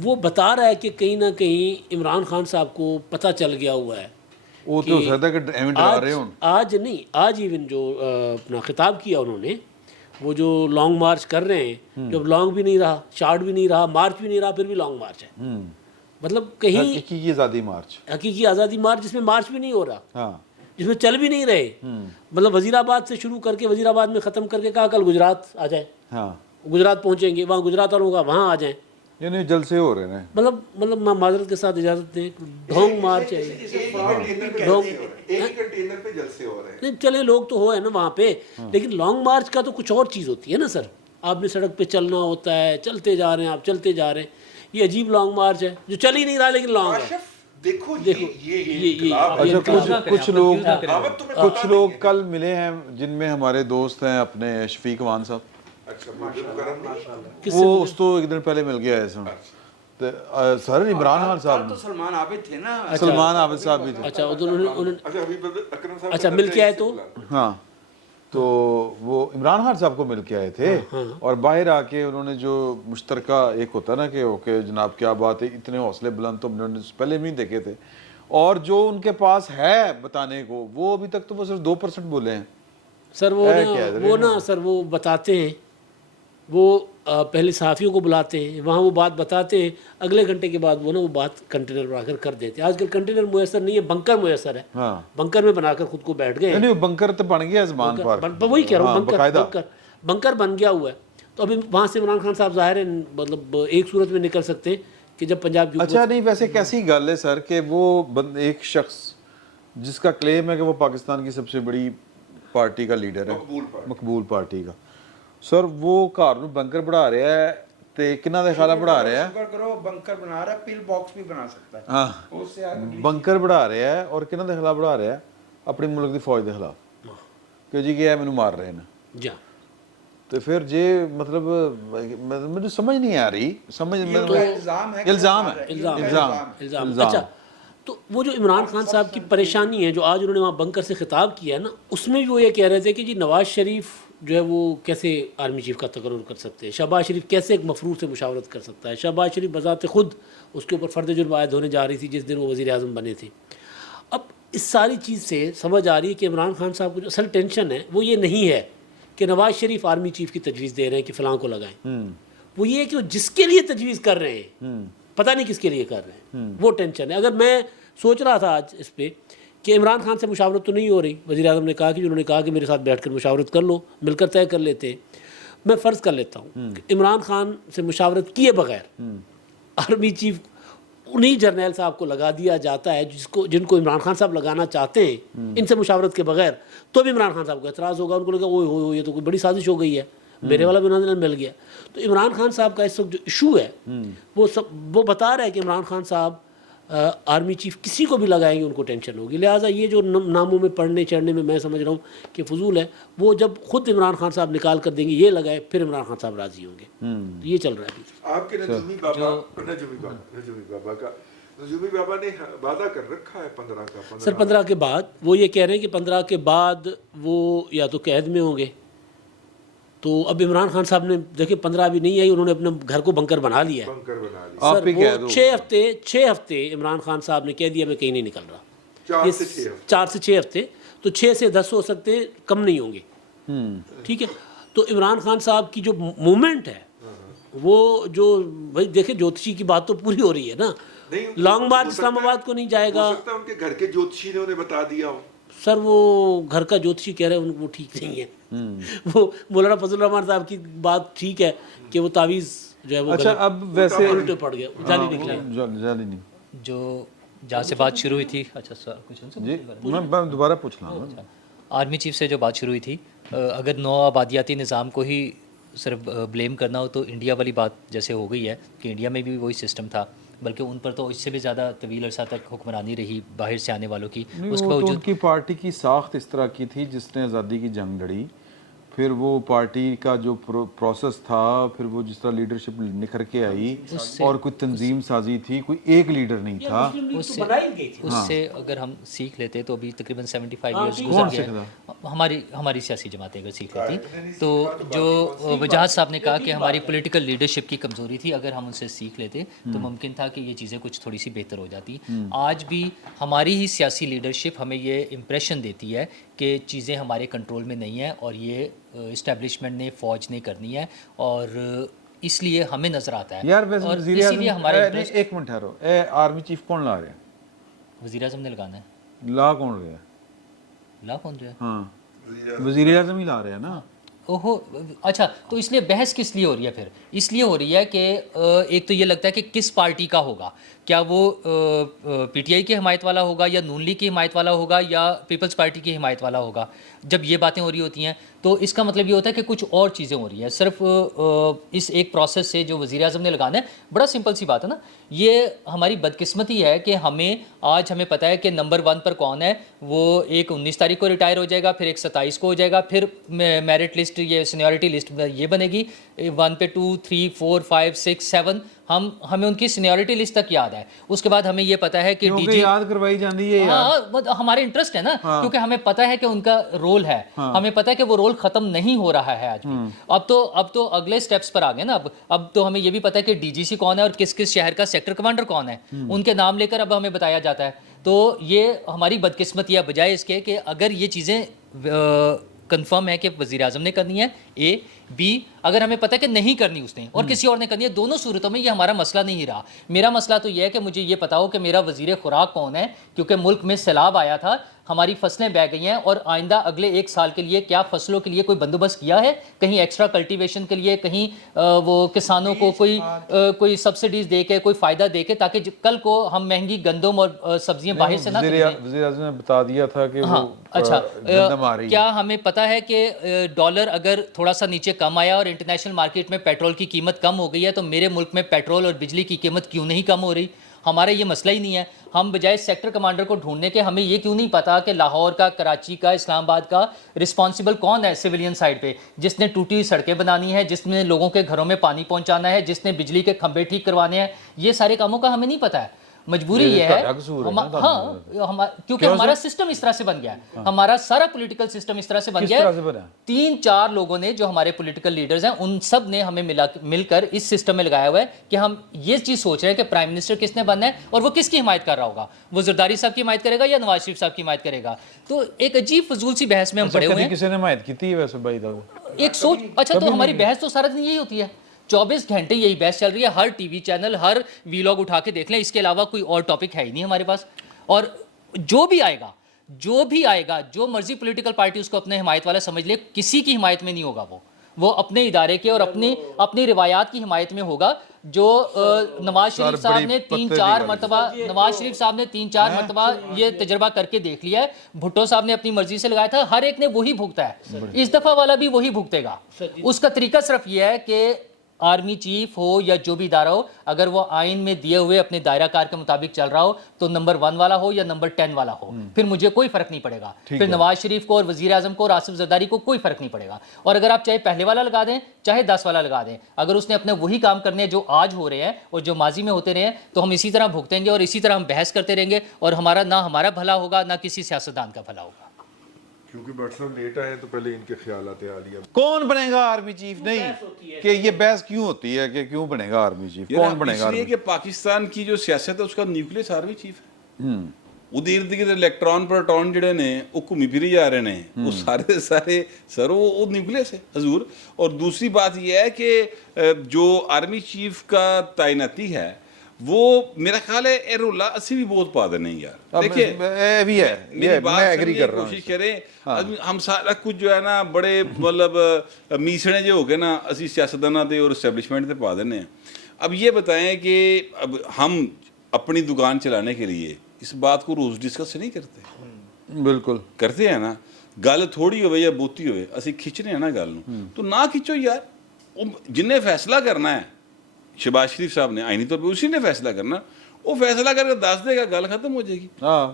وہ بتا رہا ہے کہ کہیں نہ کہیں عمران خان صاحب کو پتہ چل گیا ہوا ہے وہ تو ہو سکتا ہے کہ ایویں ڈرا رہے ہوں۔ آج نہیں، آج ایون جو اپنا خطاب کیا انہوں نے، وہ جو لانگ مارچ کر رہے ہیں، جب لانگ بھی نہیں رہا، شارٹ بھی نہیں رہا، مارچ بھی نہیں رہا، پھر بھی لانگ مارچ ہے، مطلب کہیں حقیقی آزادی مارچ، حقیقی آزادی مارچ جس میں مارچ بھی نہیں ہو رہا، ہاں جس میں چل بھی نہیں رہے، مطلب وزیر آباد سے شروع کر کے وزیر آباد میں ختم کر کے کہا کل گجرات آ جائیں، ہاں، گجرات پہنچیں گے، وہاں گجرات والوں کا وہاں آ جائیں، یعنی جلسے ہو رہے ہیں۔ مطلب معذرت کے ساتھ اجازت دیں، ڈھونگ مارچ ہے، ایک ہی کنٹینر پہ جلسے ہو رہے ہیں۔ نہیں چلے لوگ تو ہو ہے نا وہاں پہ، لیکن لانگ مارچ کا تو کچھ اور چیز ہوتی ہے نا سر، آپ نے سڑک پہ چلنا ہوتا ہے، چلتے جا رہے ہیں آپ، چلتے جا رہے ہیں، یہ عجیب لانگ مارچ ہے جو چل ہی نہیں رہا لیکن لانگ ہے۔ دیکھو دیکھو یہ اچھا کچھ لوگ کل ملے ہیں جن میں ہمارے دوست ہیں اپنے شفیق وان صاحب، وہ اس تو ایک دن پہلے مل گیا ہے سر عمران خان صاحب تو سلمان عابد تھے نا، سلمان عابد صاحب بھی تھے، اچھا انہوں اچھا اچھا مل کے آئے تو ہاں، تو وہ عمران خان صاحب کو مل کے آئے تھے، اور باہر آ کے انہوں نے جو مشترکہ ایک ہوتا نا کہ اوکے جناب کیا بات ہے، اتنے حوصلے بلند تو انہوں نے پہلے بھی نہیں دیکھے تھے، اور جو ان کے پاس ہے بتانے کو وہ ابھی تک تو وہ صرف 2% بولے ہیں سر، وہ نا سر وہ بتاتے ہیں، وہ پہلے صحافیوں کو بلاتے ہیں، وہاں وہ بات بتاتے ہیں، اگلے گھنٹے کے بعد وہ بات کنٹینر بنا کر دیتے ہیں۔ آج کل کنٹینر میسر نہیں ہے، بنکر میسر ہے، بنکر میں بنا کر خود کو بیٹھ گئے، نہیں بنکر تو بن گیا زبان پر، وہی کہہ رہا ہوں، بنکر بن گیا ہوا ہے۔ تو ابھی وہاں سے عمران خان صاحب ظاہر ہے مطلب ایک صورت میں نکل سکتے ہیں کہ جب پنجاب کی اچھا نہیں ویسے کیسی گل ہے سر کہ وہ ایک شخص جس کا کلیم ہے کہ وہ پاکستان کی سب سے بڑی پارٹی کا لیڈر ہے، مقبول پارٹی کا، سر وہ گھر نوں بنکر بڑھا رہا ہے تے کنہاں دے خیال بڑھا رہا ہے، شکر کرو بنکر بنا رہا ہے، پل باکس بھی بنا سکتا ہے، ہاں اس سے آگے بنکر بڑھا رہا ہے، اور کنہاں دے خلاف بڑھا رہا ہے، اپنی ملک دی فوج دے خلاف، کہ جی کہ مینوں مار رہے ہیں، جا تو پھر جی مطلب مجھے سمجھ نہیں آ رہی، سمجھ الزام ہے، الزام۔ اچھا تو وہ جو عمران خان صاحب کی پریشانی ہے جو آج انہوں نے وہاں بنکر سے خطاب کیا ہے نا، اس میں بھی وہ یہ کہہ رہے تھے کہ جی نواز شریف جو ہے وہ کیسے آرمی چیف کا تقرر کر سکتے ہیں، شہباز شریف کیسے ایک مفرور سے مشاورت کر سکتا ہے، شہباز شریف بذات خود اس کے اوپر فرد جرم عائد ہونے جا رہی تھی جس دن وہ وزیر اعظم بنے تھے۔ اب اس ساری چیز سے سمجھ آ رہی ہے کہ عمران خان صاحب کو جو اصل ٹینشن ہے وہ یہ نہیں ہے کہ نواز شریف آرمی چیف کی تجویز دے رہے ہیں کہ فلاں کو لگائیں، وہ یہ ہے کہ وہ جس کے لیے تجویز کر رہے ہیں پتہ نہیں کس کے لیے کر رہے ہیں، وہ ٹینشن ہے۔ اگر میں سوچ رہا تھا آج اس پہ کہ عمران خان سے مشاورت تو نہیں ہو رہی، وزیر اعظم نے کہا کہ انہوں نے کہا کہ میرے ساتھ بیٹھ کر مشاورت کر لو، مل کر طے کر لیتے ہیں، میں فرض کر لیتا ہوں کہ عمران خان سے مشاورت کیے بغیر آرمی چیف انہی جرنیل صاحب کو لگا دیا جاتا ہے جن کو عمران خان صاحب لگانا چاہتے ہیں، ان سے مشاورت کے بغیر، تو بھی عمران خان صاحب کو اعتراض ہوگا، ان کو لگا اوہ یہ تو کوئی بڑی سازش ہو گئی ہے، میرے والا بھی انہوں نے مل گیا۔ تو عمران خان صاحب کا اس وقت جو ایشو ہے وہ بتا رہا ہے کہ عمران خان صاحب آرمی چیف کسی کو بھی لگائیں گے ان کو ٹینشن ہوگی، لہٰذا یہ جو ناموں میں پڑھنے چڑھنے میں سمجھ رہا ہوں کہ فضول ہے، وہ جب خود عمران خان صاحب نکال کر دیں گے یہ لگائے پھر عمران خان صاحب راضی ہوں گے، یہ چل رہا ہے ابھی۔ آپ کے نجومی بابا نے وعدہ کر رکھا ہے 15 کا، سر 15 کے بعد وہ یہ کہہ رہے ہیں کہ 15 کے بعد وہ یا تو قید میں ہوں گے، تو اب عمران خان صاحب نے دیکھیں 15 ابھی نہیں آئی، انہوں نے اپنے گھر کو بنکر بنا لیا ہے، بنکر بنا لیا، سر وہ 6 ہفتے عمران خان صاحب نے کہہ دیا میں کہیں نہیں نکل رہا، 4 سے 6 ہفتے، تو 6 سے 10 ہو سکتے ہیں، کم نہیں ہوں گے، ٹھیک ہے۔ تو عمران خان صاحب کی جو مومنٹ ہے وہ جو بھائی دیکھیں جوتشی کی بات تو پوری ہو رہی ہے نا، لانگ مارچ اسلام آباد کو نہیں جائے گا، ہو سکتا ہے ان کے گھر کے جوتشی نے انہیں بتا دیا ہو، سر وہ گھر کا جوتشی کہہ رہے ہیں وہ ٹھیک نہیں ہے، وہ مولانا فضل الرحمان صاحب کی بات ٹھیک ہے کہ وہ تعویذ جو ہے وہ اچھا اب ویسے الٹے پڑ گیا، جعلی نکلا، جعلی نہیں، جو جہاں سے بات شروع ہوئی تھی، اچھا سر کچھ جی میں دوبارہ پوچھ رہا ہوں، آرمی چیف سے جو بات شروع ہوئی تھی، اگر نو آبادیاتی نظام کو ہی صرف بلیم کرنا ہو تو انڈیا والی بات جیسے ہو گئی ہے کہ انڈیا میں بھی وہی سسٹم تھا، بلکہ ان پر تو اس سے بھی زیادہ طویل عرصہ تک حکمرانی رہی باہر سے آنے والوں کی، اس کے باوجود باوجود ان کی پارٹی کی ساخت اس طرح کی تھی جس نے آزادی کی جنگ لڑی، پھر وہ پارٹی کا جو پروسیس تھا، پھر وہ جس طرح لیڈرشپ نکھر کے آئی، اور کوئی تنظیم سازی تھی، کوئی ایک لیڈر نہیں تھا. اس سے اگر ہم سیکھ لیتے تو ابھی تقریباً 75 ایئرس گزر گئے. ہماری سیاسی جماعتیں اگر سیکھ لیتی تو جو وجاہت صاحب نے کہا کہ ہماری پولیٹیکل لیڈرشپ کی کمزوری تھی، اگر ہم ان سے سیکھ لیتے تو ممکن تھا کہ یہ چیزیں کچھ تھوڑی سی بہتر ہو جاتی. آج بھی ہماری ہی سیاسی لیڈرشپ ہمیں یہ امپریشن دیتی ہے کہ چیزیں ہمارے کنٹرول میں نہیں ہیں اور یہ اسٹیبلشمنٹ نے، فوج نے کرنی ہے، اور اس لیے ہمیں نظر آتا ہے. یار ویسے اور وزیر اسی لیے ہمارا اعظم، ایک منٹ ٹھہرو، آرمی چیف کون لا رہے ہیں؟ وزیر اعظم نے لگانا ہے. لا کون رہے ہیں؟ لا کون رہا ہے؟ ہاں وزیر اعظم ہی لا رہے ہیں نا. اوہو اچھا، تو اس لیے بحث کس لیے ہو رہی ہے پھر؟ اس لیے ہو رہی ہے کہ ایک تو یہ لگتا ہے کہ کس پارٹی کا ہوگا، کیا وہ پی ٹی آئی کی حمایت والا ہوگا یا نون لیگ کی حمایت والا ہوگا یا پیپلز پارٹی کی حمایت والا ہوگا. جب یہ باتیں ہو رہی ہوتی ہیں تو اس کا مطلب یہ ہوتا ہے کہ کچھ اور چیزیں ہو رہی ہیں. صرف اس ایک پروسیس سے جو وزیر اعظم نے لگانا ہے، بڑا سمپل سی بات ہے نا. یہ ہماری بدقسمتی ہے کہ ہمیں پتہ ہے کہ نمبر 1 پر کون ہے. وہ ایک 19 تاریخ کو ریٹائر ہو جائے گا، پھر ایک 27 کو ہو جائے گا، پھر میرٹ لسٹ، یہ سینیورٹی لسٹ یہ بنے گی 1 پہ 2 3 4 5 6 7. ہمیں ان کی سینیورٹی لسٹ تک یاد ہے. اس کے بعد ہمیں یہ پتا ہے کہ ڈی جی یاد کروائی جاتی ہے. ہاں ہمارے انٹرسٹ ہے نا، کیونکہ ہمیں پتا ہے کہ ان کا رول ہے. ہمیں پتا ہے کہ وہ رول ختم نہیں ہو رہا ہے آج بھی. اب تو اگلے سٹیپس پر آ گئے نا. اب تو ہمیں یہ بھی پتا ہے کہ ڈی جی سی کون ہے اور کس کس شہر کا سیکٹر کمانڈر کون ہے. ان کے نام لے کر اب ہمیں بتایا جاتا ہے. تو یہ ہماری بدقسمتی ہے، بجائے اس کے کہ اگر یہ چیزیں کنفرم ہے کہ وزیر اعظم نے کرنی ہے اے بی، اگر ہمیں پتہ ہے کہ نہیں کرنی اس نے اور کسی اور نے کرنی ہے، دونوں صورتوں میں یہ ہمارا مسئلہ نہیں رہا. میرا مسئلہ تو یہ ہے کہ مجھے یہ پتا ہو کہ میرا وزیر خوراک کون ہے، کیونکہ ملک میں سیلاب آیا تھا، ہماری فصلیں بہہ گئی ہیں، اور آئندہ اگلے 1 سال کے لیے کیا فصلوں کے لیے کوئی بندوبست کیا ہے، کہیں ایکسٹرا کلٹیویشن کے لیے، کہیں وہ کسانوں کو کوئی سبسڈیز دے کے، کوئی فائدہ دے کے، تاکہ کل کو ہم مہنگی گندم اور سبزیاں باہر سے نہ خریدیں. وزیر اعظم نے بتا دیا تھا کہ وہ اچھا گندم آ رہی ہے. کیا ہمیں پتا ہے کہ ڈالر اگر تھوڑا سا نیچے کم آیا اور انٹرنیشنل مارکیٹ میں پیٹرول کی قیمت کم ہو گئی ہے تو میرے ملک میں پیٹرول اور بجلی کی قیمت کیوں نہیں کم ہو رہی؟ ہمارا یہ مسئلہ ہی نہیں ہے. ہم بجائے سیکٹر کمانڈر کو ڈھونڈنے کے ہمیں یہ کیوں نہیں پتا کہ لاہور کا، کراچی کا، اسلام آباد کا رسپانسبل کون ہے سویلین سائڈ پہ، جس نے ٹوٹی ہوئی سڑکیں بنانی ہے، جس نے لوگوں کے گھروں میں پانی پہنچانا ہے، جس نے بجلی کے کھمبے ٹھیک کروانے ہیں. یہ سارے کاموں کا ہمیں نہیں پتا ہے. مجبوری یہ ہے، ہاں کیونکہ ہمارا سسٹم اس طرح سے بن گیا ہے، ہمارا سارا پولیٹیکل سسٹم اس طرح سے بن گیا ہے. 3-4 لوگوں نے جو ہمارے پولیٹیکل لیڈرز ہیں، ان سب نے ہمیں مل کر اس سسٹم میں لگایا ہوا ہے کہ ہم یہ چیز سوچ رہے ہیں کہ پرائم منسٹر کس نے بننا ہے اور وہ کس کی حمایت کر رہا ہوگا. وہ زرداری صاحب کی حمایت کرے گا یا نواز شریف صاحب کی حمایت کرے گا؟ تو ایک عجیب فضول سی بحث میں ہم پڑے ہوئے ہیں. کسی نے حمایت کی تھی ویسے بھائی دا ایک سوچ. اچھا تو ہماری بحث تو سارا دن یہی ہوتی ہے، 24 گھنٹے یہی بحث چل رہی ہے. ہر ٹی وی چینل، ہر ویلاگ اٹھا کے دیکھ لیں، اس کے علاوہ کوئی اور ٹاپک ہے ہی نہیں ہمارے پاس. اور جو بھی آئے گا جو مرضی پولیٹیکل پارٹی اس کو اپنے حمایت والا سمجھ لے، کسی کی حمایت میں نہیں ہوگا. وہ اپنے ادارے کے اور اپنی روایات کی حمایت میں ہوگا. جو نواز شریف صاحب نے 3-4 مرتبہ یہ تجربہ کر کے دیکھ لیا ہے. بھٹو صاحب نے اپنی مرضی سے لگایا تھا، ہر ایک نے وہی بھگتا ہے. اس دفعہ والا بھی وہی بھگتے گا. اس کا طریقہ صرف یہ ہے کہ آرمی چیف ہو یا جو بھی ادارہ ہو، اگر وہ آئین میں دیے ہوئے اپنے دائرہ کار کے مطابق چل رہا ہو تو نمبر 1 والا ہو یا نمبر 10 والا ہو، پھر مجھے کوئی فرق نہیں پڑے گا. پھر نواز شریف کو اور وزیر اعظم کو اور آصف زرداری کو کوئی فرق نہیں پڑے گا. اور اگر آپ چاہے پہلے والا لگا دیں چاہے 10 والا لگا دیں، اگر اس نے اپنے وہی کام کرنے جو آج ہو رہے ہیں اور جو ماضی میں ہوتے رہے ہیں تو ہم اسی طرح بھگتیں گے اور اسی طرح ہم بحث کرتے رہیں گے، اور نہ ہمارا بھلا ہوگا نہ کسی سیاستدان کا بھلا ہوگا. کیونکہ ڈاکٹر صاحب لیٹ آئے تو پہلے ان کے خیالات عالیہ. کون بنے گا آرمی چیف؟ نہیں کہ یہ بحث کیوں ہوتی ہے کہ کیوں بنے گا آرمی چیف، کون بنے گا؟ اس لیے کہ پاکستان کی جو سیاست ہے اس کا نیوکلیس آرمی چیف ہے. وہ ارد گرد الیکٹران پروٹون جڑے نے وہ گھومی پھری جا رہے ہیں، وہ سارے سر وہ نیوکلیس ہے حضور. اور دوسری بات یہ ہے کہ جو آرمی چیف کا تعیناتی ہے وہ میرا خیال ہے ایر اللہ اسی بھی بہت پا دینے یار. دیکھیں میری بات سمجھے، کوشش کریں. ہم سارا کچھ جو ہے نا بڑے مطلب میسڑے جو ہو گئے نا اسی سیاستدانوں دے اور اسٹیبلشمنٹ دے پا دینے ہیں. اب یہ بتائیں کہ اب ہم اپنی دکان چلانے کے لیے اس بات کو روز ڈسکس نہیں کرتے. بالکل کرتے ہیں نا. گل تھوڑی ہوئے یا بہتی ہوئے اسی کھچنے ہیں نا گل نو، تو نہ کھچو یار. جن نے فیصلہ کرنا ہے شہباز شریف صاحب نے آئینی طور پہ اسی نے فیصلہ کرنا. ਉਹ ਫੈਸਲਾ ਕਰਕੇ ਦੱਸ ਦੇਗਾ, ਗੱਲ ਖਤਮ ਹੋ ਜਾਏਗੀ। ਹਾਂ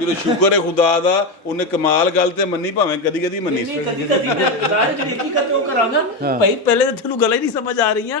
ਚਲੋ ਸ਼ੁਕਰ ਹੈ ਖੁਦਾ ਦਾ, ਉਹਨੇ ਕਮਾਲ ਗੱਲ ਤੇ ਮੰਨੀ, ਭਾਵੇਂ ਕਦੀ ਕਦੀ ਮੰਨੀ। ਕਦੀ ਕਦੀ ਮੈਂ ਗੁਜ਼ਾਰੇ ਜਿਹੜੀ ਹਕੀਕਤ ਉਹ ਕਰਾਂਗਾ ਭਾਈ। ਪਹਿਲੇ ਤਾਂ ਤੈਨੂੰ ਗੱਲ ਹੀ ਨਹੀਂ ਸਮਝ ਆ ਰਹੀਆਂ,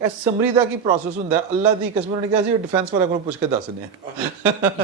ਇਹ ਸਮਰੀ ਦਾ ਕੀ ਪ੍ਰੋਸੈਸ ਹੁੰਦਾ ਹੈ? ਅੱਲਾ ਦੀ ਕਸਮ ਨੇ ਕਿਹਾ ਸੀ ਡਿਫੈਂਸ ਵਾਲਿਆਂ ਕੋਲ ਪੁੱਛ ਕੇ ਦੱਸਦੇ ਆ।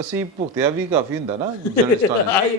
ਅਸੀਂ ਭੁਗਤਿਆ ਵੀ ਕਾਫੀ ਹੁੰਦਾ ਨਾ ਜਰਨਲਿਸਟਾਂ ਨੇ।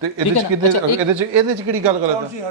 ਤੇ ਇਹਦੇ ਚ ਕਿਹੜੀ ਗੱਲ ਗਲਤ ਹੈ?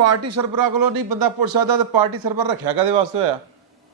ਪਾਰਟੀ ਸਰਬਰਾਹ ਕੋਲੋਂ ਨਹੀਂ ਬੰਦਾ ਪੁੱਛ ਸਕਦਾ ਤੇ ਪਾਰਟੀ ਸਰਬਰਾਹ ਰੱਖਿਆ ਕਾਦੇ ਵਾਸਤੇ ਹੋਇਆ?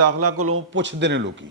ਦਾਖਲਾ ਕੋਲੋਂ ਪੁੱਛਦੇ ਨੇ ਲੋਕੀ।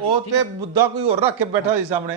ਉਹ ਤੇ ਮੁੱਦਾ ਕੋਈ ਹੋਰ ਰੱਖ ਕੇ ਬੈਠਾ ਸੀ ਸਾਹਮਣੇ,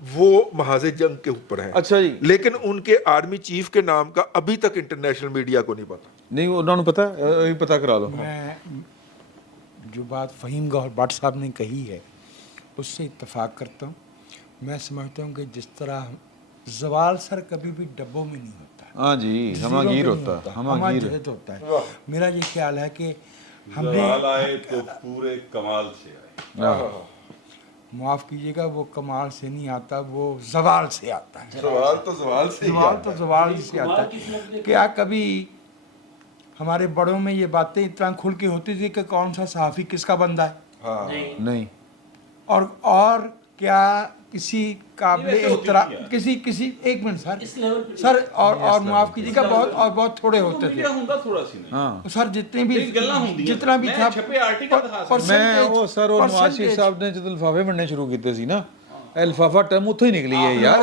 وہ محاذ جنگ کے اوپر ہیں. اچھا جی. لیکن ان کے آرمی چیف کے نام کا ابھی تک انٹرنیشنل میڈیا کو نہیں پتا. نہیں انہوں نے پتا ہے, پتا کرا لو. میں جو بات فہیم گوہر بٹ صاحب نے کہی ہے اس سے اتفاق کرتا ہوں. میں سمجھتا ہوں کہ جس طرح زوال سر کبھی بھی ڈبوں میں نہیں ہوتا, ہاں جی, ہمہ گیر ہوتا ہے, ہمہ گیر ہوتا ہے. میرا یہ خیال ہے کہ ہمیں آئے تو پورے کمال سے آئے. معاف کیجیے گا, وہ کمال سے نہیں آتا, وہ زوال سے آتا ہے. زوال تو زوال سے زوال سے آتا ہے. کیا کبھی ہمارے بڑوں میں یہ باتیں اتنا کھل کے ہوتی تھی کہ کون سا صحافی کس کا بندہ ہے؟ نہیں. اور کیا کسی قابل احترام کسی ایک منٹ سر اور معاف کیجیے گا بہت تھوڑے ہوتے تھے سر, جتنا بھی تھا. میں وہ سر اور نواز شریف صاحب نے جب لفافے بننے شروع کیتے سی نا, لفافہ ٹرم اتوں ہی نکلی ہے یار.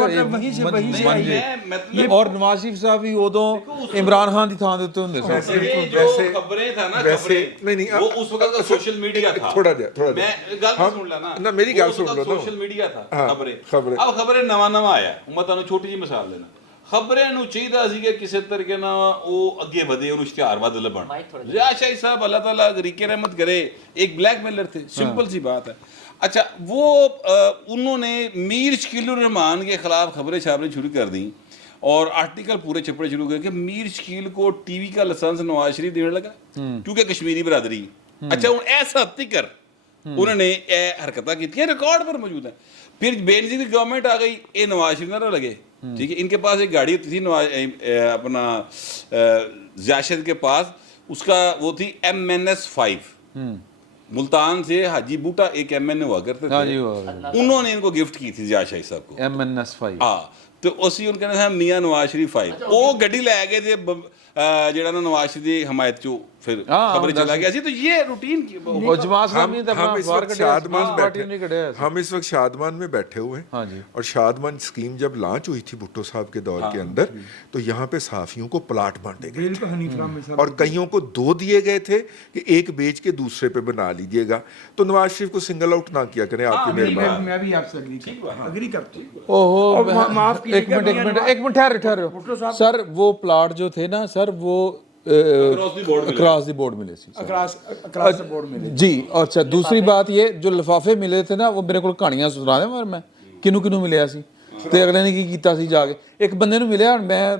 اور نواز شریف صاحب بھی ادوں عمران خان کی تھان دیتے ہوں سن. یہ جو خبریں تھا نا, خبریں وہ اس وقت کا سوشل میڈیا تھا. تھوڑا میں گل سن لینا نا, میری گل سن لو. سوشل میڈیا تھا خبریں. اب خبریں نواں آیا. میں تانوں چھوٹی جی مثال دینا. خبریں نو چاہیے سی کہ کسی طریقے نہ وہ اگے ودے اور اشتہار ود لبن. ریاض شاہی صاحب اللہ تعالیٰ غریق رحمت کرے ایک بلیک میلر تھے, سمپل سی بات ہے. اچھا وہ انہوں نے میر شکیل الرحمان کے خلاف خبریں چھاپنے شروع کر دیں اور آرٹیکل پورے چھپنے شروع کر کہ میر شکیل کو ٹی وی کا لائسنس نواز شریف دینے لگا کیونکہ کشمیری برادری. اچھا ان ایسا تکر انہوں نے حرکتیں کی ہیں, ریکارڈ پر موجود ہیں. پھر بے نظیر کی گورنمنٹ آ گئی, یہ نواز شریف نہ لگے. ٹھیک ہے, ان کے پاس ایک گاڑی ہوتی تھی اپنا ضیاشت کے پاس, اس کا وہ تھی MNS5. ملتان سے حاجی بوٹا ایک MN ہوا کرتے تھے, انہوں نے ان کو گفٹ کی تھی ضیاء شاہی صاحب کو. MNS5 ہاں, تو اسی ان کا نام میاں نواز شریف 5. وہ گڈی لے گئے تھے جڑا نا نواز شریف دی حمایت چو پھر خبریں چلا گیا سی. تو یہ روٹین کی ہم اس وقت شادمان میں بیٹھے ہوئے ہیں اور شادمان اسکیم جب لانچ ہوئی تھی بھٹو صاحب کے دور کے اندر تو یہاں پہ صحافیوں کو پلاٹ بانٹے گئے تھے اور کئیوں کو 2 دیے گئے تھے کہ ایک بیچ کے دوسرے پہ بنا لیجئے گا. تو نواز شریف کو سنگل آؤٹ نہ کیا کریں. آپ کی مہربانی. میں بھی آپ سے اگری کرتا ہوں. ایک منٹ ٹھہرو سر. وہ پلاٹ جو تھے نا سر, وہ اکراس دی بورڈ ملے سی جی. اچھا دوسری بات یہ جو لفافے ملے تھے نا, وہ میرے کو کہانیاں سنا دیں میں کنوں ملیا سی تے اگلے نے کی کیتا سی جا کے. ایک بندے نو ملیا, میں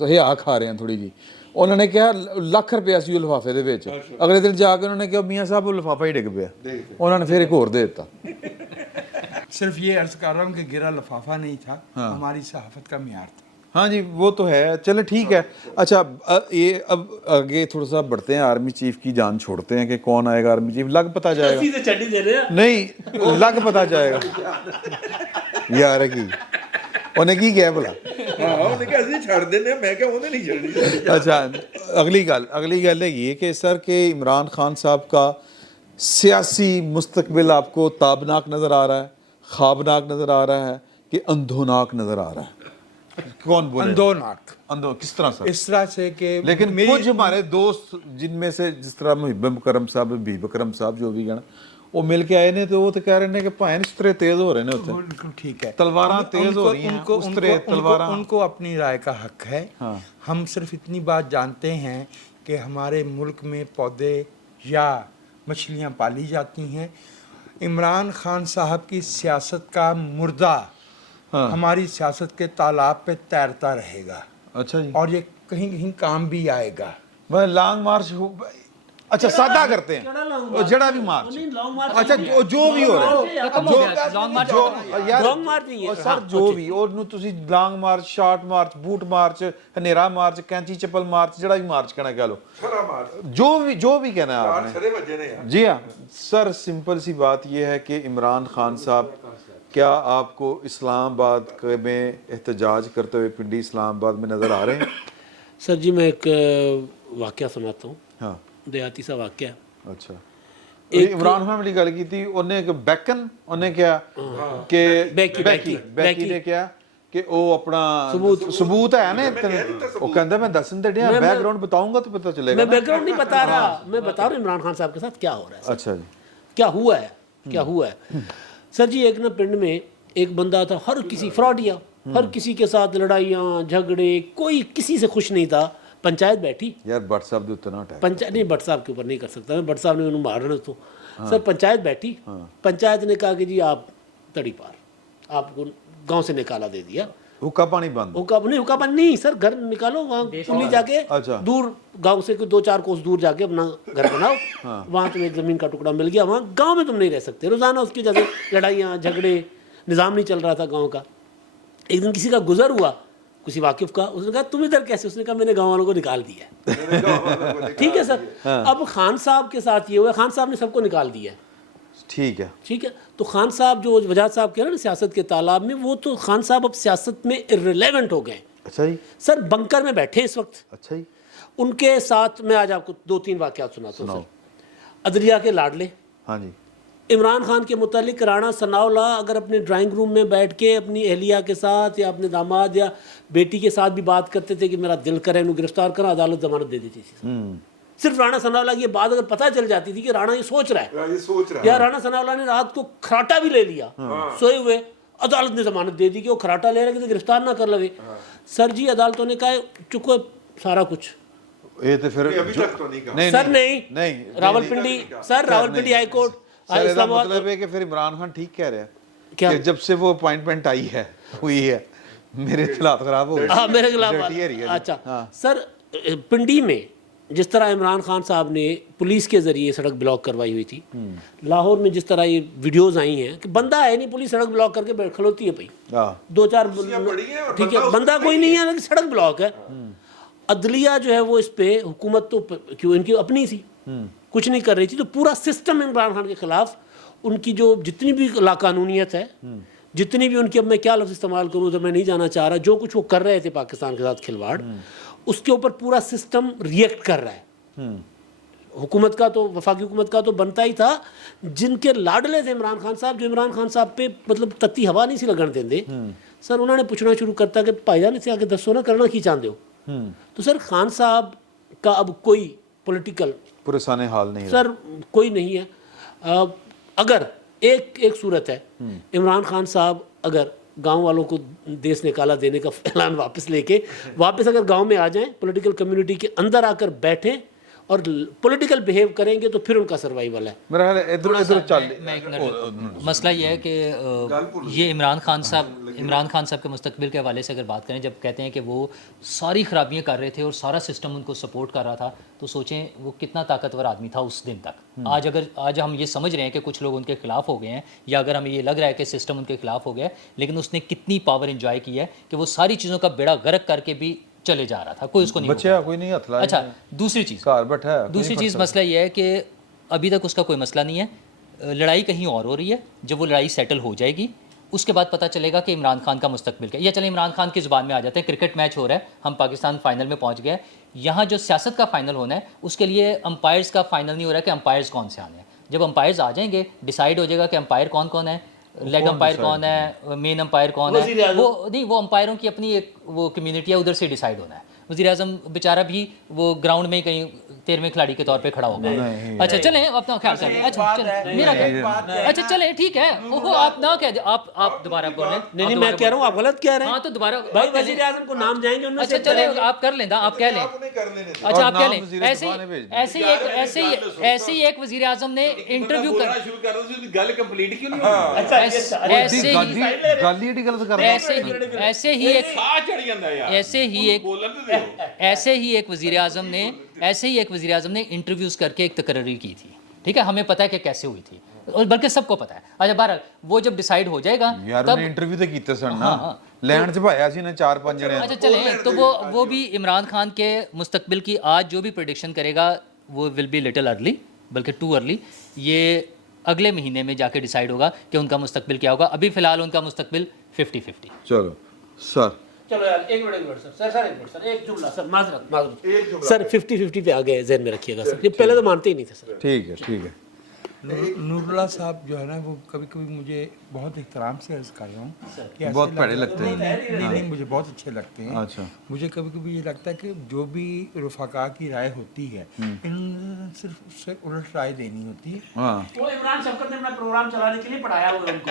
ہیا کھا رہے ہیں تھوڑی جی, انہوں نے کہا لکھ روپیہ سی وہ لفافے دے وچ. اگلے دن جا کے انہوں نے کہا میاں صاحب وہ لفافہ ہی ڈگ پیا. انہوں نے پھر ایک اور دے دیتا. صرف یہ عرض کر رہا ہوں کہ گرا لفافہ نہیں تھا, ہماری صحافت کا معیار تھا. ہاں جی وہ تو ہے. چلے ٹھیک ہے. اچھا یہ اب آگے تھوڑا سا بڑھتے ہیں, آرمی چیف کی جان چھوڑتے ہیں کہ کون آئے گا آرمی چیف. لگ پتہ جائے گا نہیں, لگ پتہ جائے گا یار کی انہیں کی کیا بلا. اچھا اگلی گل ہے یہ کہ سر کہ عمران خان صاحب کا سیاسی مستقبل آپ کو تابناک نظر آ رہا ہے, خوابناک نظر آ رہا ہے کہ اندھوناک نظر آ رہا ہے؟ کون بولے اندھو کس طرح سر؟ اس طرح سے کہ لیکن کچھ ہمارے دوست جن میں سے جس طرح محب مکرم صاحب, حبیب اکرم صاحب جو بھی گنا وہ مل کے آئے نے, تو وہ تو کہہ رہے ہیں کہ پائن اس طرح تیز ہو رہے ہیں ہوتے. بالکل ٹھیک ہے, تلواراں تیز ہو رہی ہیں اس طرح تلواراں. ان کو اپنی رائے کا حق ہے. ہم صرف اتنی بات جانتے ہیں کہ ہمارے ملک میں پودے یا مچھلیاں پالی جاتی ہیں. عمران خان صاحب کی سیاست کا مردہ ہماری سیاست کے تالاب پہ تیرتا رہے گا. اچھا جی. اور یہ کہیں کہیں کام بھی آئے گا. وہ لانگ مارچ اچھا سادہ کرتے ہیں جڑا بھی مارچ, اچھا جو بھی ہو رہا ہے سر, جو بھی اور تسی long march, short march, boot march, ہنیرا مارچ, کینچی چپل مارچ, جڑا بھی مارچ کہنا کہہ لو, جو بھی کہنا ہے آپ نے. جی ہاں سر, سمپل سی بات یہ ہے کہ عمران خان صاحب کیا آپ کو اسلام آباد میں احتجاج کرتے ہوئے پنڈی اسلام آباد میں نظر آ رہے ہیں؟ سر جی میں ایک واقعہ سناتا ہوں. ہاں دیہاتی سا واقعہ. اچھا عمران خان والی گل کی تھی انہیں کہ بیکن انہیں کیا کہ بیکی نے کیا کہ وہ اپنا ثبوت ہے نا, وہ کہندا میں دسن تے ڈیا بیک گراؤنڈ بتاؤں گا تو پتہ چلے گا. میں بیک گراؤنڈ نہیں بتا رہا, میں بتا رہا ہوں عمران خان صاحب کے ساتھ کیا ہو رہا ہے. اچھا جی کیا ہوا ہے. سر جی ایک نا پنڈ میں ایک بندہ تھا ہر کسی فراڈیا، ہر کسی کے ساتھ لڑائیاں جھگڑے، کوئی کسی سے خوش نہیں تھا. پنچایت بیٹھی یار بٹ صاحب دے اتنا نا اٹیک پنچایت نہیں بٹ صاحب کے اوپر نہیں کر سکتا میں، بٹ صاحب نے انہوں مارنا تو سر. پنچایت بیٹھی، پنچایت نے کہا کہ جی آپ تڑی پار، آپ کو گاؤں سے نکالا دے دیا. حکا پانی بند. حکا پانی نہیں سر، گھر نکالو وہاں پلی جا کے دور گاؤں سے 2-4 کوس دور جا کے اپنا گھر بناؤ، وہاں تمہیں ایک زمین کا ٹکڑا مل گیا، وہاں گاؤں میں تم نہیں رہ سکتے. روزانہ اس کی جگہ لڑائیاں جھگڑے، نظام نہیں چل رہا تھا گاؤں کا. ایک دن کسی کا گزر ہوا کسی واقف کا، اس نے کہا تم ادھر کیسے؟ اس نے کہا میں نے گاؤں والوں کو نکال دیا ہے. ٹھیک ہے سر. اب خان صاحب کے ساتھ یہ ہوا، خان صاحب نے سب کو نکال دیا ہے. ٹھیک ہے. ٹھیک ہے. تو خان صاحب جو وجاہت صاحب کہہ رہے ہیں نا سیاست کے تالاب میں، وہ تو خان صاحب اب سیاست میں irrelevant ہو گئے. اچھا جی. سر بنکر میں بیٹھے اس وقت. اچھا جی. ان کے ساتھ میں آج آپ کو 2-3 واقعات سناتا ہوں سر. عدلیہ کے لاڈلے ہاں جی. عمران خان کے متعلق رانا ثناء اللہ اگر اپنے ڈرائنگ روم میں بیٹھ کے اپنی اہلیہ کے ساتھ یا اپنے داماد یا بیٹی کے ساتھ بھی بات کرتے تھے کہ میرا دل کرے انہوں گرفتار کرنا، عدالت ضمانت دے دیتی تھی. صرف رانا ثناء اللہ کی یہ بات اگر پتہ چل جاتی تھی کہ رانا یہ سوچ رہا ہے، یا رانا ثناء اللہ نے رات کو کھراٹا بھی لے لیا سوئے ہوئے، عدالت نے ضمانت دے دی کہ وہ کھراٹا لے رہے کہ گرفتار نہ کر لگے. سر جی عدالتوں نے کہا چکو سارا کچھ. یہ تو پھر سر نہیں راولپنڈی، سر راولپنڈی ہائی کورٹ اسلام آباد. مطلب ہے کہ پھر عمران خان ٹھیک کہہ رہے ہیں کہ جب سے وہ اپوائنٹمنٹ آئی ہے ہوئی ہے میرے اطلاعات خراب ہو گئی. ہاں میرے خلاف. اچھا سر پنڈی میں جس طرح عمران خان صاحب نے پولیس کے ذریعے سڑک بلاک کروائی ہوئی تھی، لاہور میں جس طرح یہ ویڈیوز آئی ہیں کہ بندہ ہے نہیں، پولیس سڑک بلاک کر کے کھلوتی ہے پئی 2-4 ٹھیک ہے، بندہ کوئی نہیں ہے لیکن سڑک بلاک ہے. عدلیہ جو ہے وہ اس پہ حکومت تو کیوں ان کی اپنی تھی کچھ نہیں کر رہی تھی، تو پورا سسٹم عمران خان کے خلاف ان کی جو جتنی بھی لاقانونیت ہے، جتنی بھی ان کی، اب میں کیا لفظ استعمال کروں تو میں نہیں جانا چاہ رہا، جو کچھ وہ کر رہے تھے پاکستان کے ساتھ کھلواڑ، اس کے اوپر پورا سسٹم ریئیکٹ کر رہا ہے. حکومت کا تو وفاقی حکومت کا تو بنتا ہی تھا، جن کے لاڈلے تھے عمران خان صاحب، جو عمران خان صاحب پہ مطلب تتی ہوا نہیں سی لگن دیں. سر انہوں نے پوچھنا شروع کرتا کہ بھائی جان سے آگے دسو نا کرنا کی چاہتے ہو. تو سر خان صاحب کا اب کوئی پولیٹیکل پرسان حال نہیں سر کوئی نہیں ہے. اگر ایک صورت ہے، عمران خان صاحب اگر گاؤں والوں کو دیس نکالا دینے کا اعلان واپس لے کے واپس اگر گاؤں میں آ جائیں، پولیٹیکل کمیونٹی کے اندر آ کر بیٹھیں اور پولیٹیکل بیہیو کریں گے تو پھر ان کا سروائیول ہے. میرا خیال ہے ادھر چل. مسئلہ یہ ہے کہ یہ عمران خان صاحب کے مستقبل کے حوالے سے اگر بات کریں، جب کہتے ہیں کہ وہ ساری خرابیاں کر رہے تھے اور سارا سسٹم ان کو سپورٹ کر رہا تھا، تو سوچیں وہ کتنا طاقتور آدمی تھا اس دن تک. آج ہم یہ سمجھ رہے ہیں کہ کچھ لوگ ان کے خلاف ہو گئے ہیں، یا اگر ہمیں یہ لگ رہا ہے کہ سسٹم ان کے خلاف ہو گیا ہے، لیکن اس نے کتنی پاور انجوائے کی ہے کہ وہ ساری چیزوں کا بیڑا غرق کر کے بھی چلے جا رہا تھا، کوئی اس کو نہیں بچیا کوئی نہیں ہتھ لایا. اچھا دوسری چیز مسئلہ یہ ہے کہ ابھی تک اس کا کوئی مسئلہ نہیں ہے. لڑائی کہیں اور ہو رہی ہے، جب وہ لڑائی سیٹل ہو جائے گی اس کے بعد پتہ چلے گا کہ عمران خان کا مستقبل کیا. یا چلیں عمران خان کی زبان میں آ جاتے ہیں، کرکٹ میچ ہو رہا ہے، ہم پاکستان فائنل میں پہنچ گئے، یہاں جو سیاست کا فائنل ہونا ہے اس کے لیے امپائرز کا فائنل نہیں ہو رہا ہے کہ امپائرز کون سے آنے ہیں. جب امپائرز آ جائیں گے ڈیسائیڈ ہو جائے گا کہ امپائر کون کون ہے، لیگ امپائر کون ہے، مین امپائر کون ہے. وہ امپائروں کی اپنی ایک وہ کمیونٹی ہے، ادھر سے ڈیسائیڈ ہونا ہے. وزیر اعظم بیچارہ بھی وہ گراؤنڈ میں ہی کہیں 13ویں کھلاڑی کے طور پہ کھڑا ہوگا. اچھا چلیں اپنا خیال کریں. اچھا چلیں ٹھیک ہے، آپ نہ کہہ دیں، آپ دوبارہ بولیں. نہیں میں کہہ رہا ہوں آپ غلط کہہ رہے ہیں. ہاں تو دوبارہ بھائی وزیر اعظم کو نام جائیں گے ان میں سے. اچھا چلیں آپ کر لیں، آپ کہہ لیں. اچھا آپ کہہ لیں. ایسے ہی ایک وزیر اعظم نے انٹرویو ایسے ہی ایک وزیر اعظم نے انٹرویوز کر کے ایک تقرری کی تھی. ٹھیک ہے، ہمیں پتہ ہے کہ کیسے ہوئی تھی، اور بلکہ سب کو پتہ ہے. اچھا بہرحال وہ جب ڈیسائیڈ ہو جائے گا تب انٹرویو تو کیتے سن نا لینڈ چ بھایا سی نے 4-5 جنے. اچھا چلیں تو وہ بھی عمران خان کے مستقبل کی آج جو بھی پریڈکشن کرے گا وہ ول بی لٹل ارلی، بلکہ ٹو ارلی. یہ اگلے مہینے میں جا کے ڈیسائیڈ ہوگا کہ ان کا مستقبل کیا ہوگا. ابھی فی الحال ان کا مستقبل 50-50. چلو سر چلو یار ایک منٹ سر ایک جملہ سر معذرت سر 50-50 پہ آ گئے، ذہن میں رکھیے گا سر، یہ پہلے تو مانتے ہی نہیں تھے سر. ٹھیک ہے. نور اللہ صاحب جو ہے نا وہ کبھی کبھی مجھے بہت احترام سے عرض کر رہا ہوں کہ بہت پیڑے لگتے ہیں. نہیں مجھے بہت اچھے لگتے ہیں. اچھا مجھے کبھی کبھی یہ لگتا ہے کہ جو بھی رفقا کی رائے ہوتی ہے ان صرف اس سے الٹ رائے دینی ہوتی ہے. وہ عمران شفقت نے اپنا پروگرام چلانے کے لیے پڑھایا ہوا ان کو.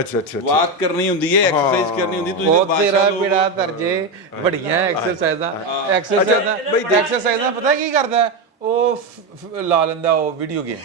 ਅੱਛਾ। ਵਾਕ ਕਰਨੀ ਹੁੰਦੀ ਹੈ ਐਕਸਰਸਾਈਜ਼ ਕਰਨੀ ਹੁੰਦੀ ਤੁਸੀਂ ਉਹ ਤਾਂ ਤੇਰਾ ਬਾਦਸ਼ਾਹ ਲੋਕ ਪੀੜਾ ਤਰਜੇ ਬੜੀਆਂ ਐਕਸਰਸਾਈਜ਼ਾਂ ਪਤਾ ਕੀ ਕਰਦਾ ਹੈ? ਉਹ ਲਾ ਲੈਂਦਾ ਉਹ ਵੀਡੀਓ ਗੇਮ।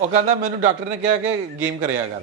ਉਹ ਕਹਿੰਦਾ ਮੈਨੂੰ ਡਾਕਟਰ ਨੇ ਕਿਹਾ ਕਿ ਗੇਮ ਕਰਿਆ ਕਰ।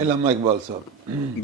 ਇਲਾਮਾ ਇਕਬਾਲ ਸਾਹਿਬ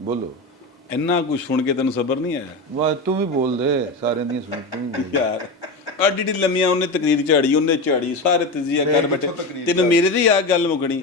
ਬੋਲੋ। ਇੰਨਾ ਕੁਝ ਸੁਣ ਕੇ ਤੈਨੂੰ ਸਬਰ ਨਹੀਂ ਆਇਆ ਵਾਹ ਤੂੰ ਵੀ ਬੋਲ ਦੇ, ਸਾਰਿਆਂ ਦੀਆਂ ਸੁਣ ਤੂੰ ਵੀ ਬੋਲ। ਯਾਰ ਅੱਡੀ ਲੰਮੀਆਂ ਉਹਨੇ ਤਕਰੀਰ ਝਾੜੀ, ਉਹਨੇ ਝਾੜੀ, ਸਾਰੇ ਤਜਜ਼ੀਆ ਕਰ ਬੈਠੇ, ਤੈਨੂੰ ਮੇਰੇ ਦੀ ਆ ਗੱਲ ਮੁਕਣੀ।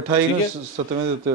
28/7 ਦੇ ਉੱਤੇ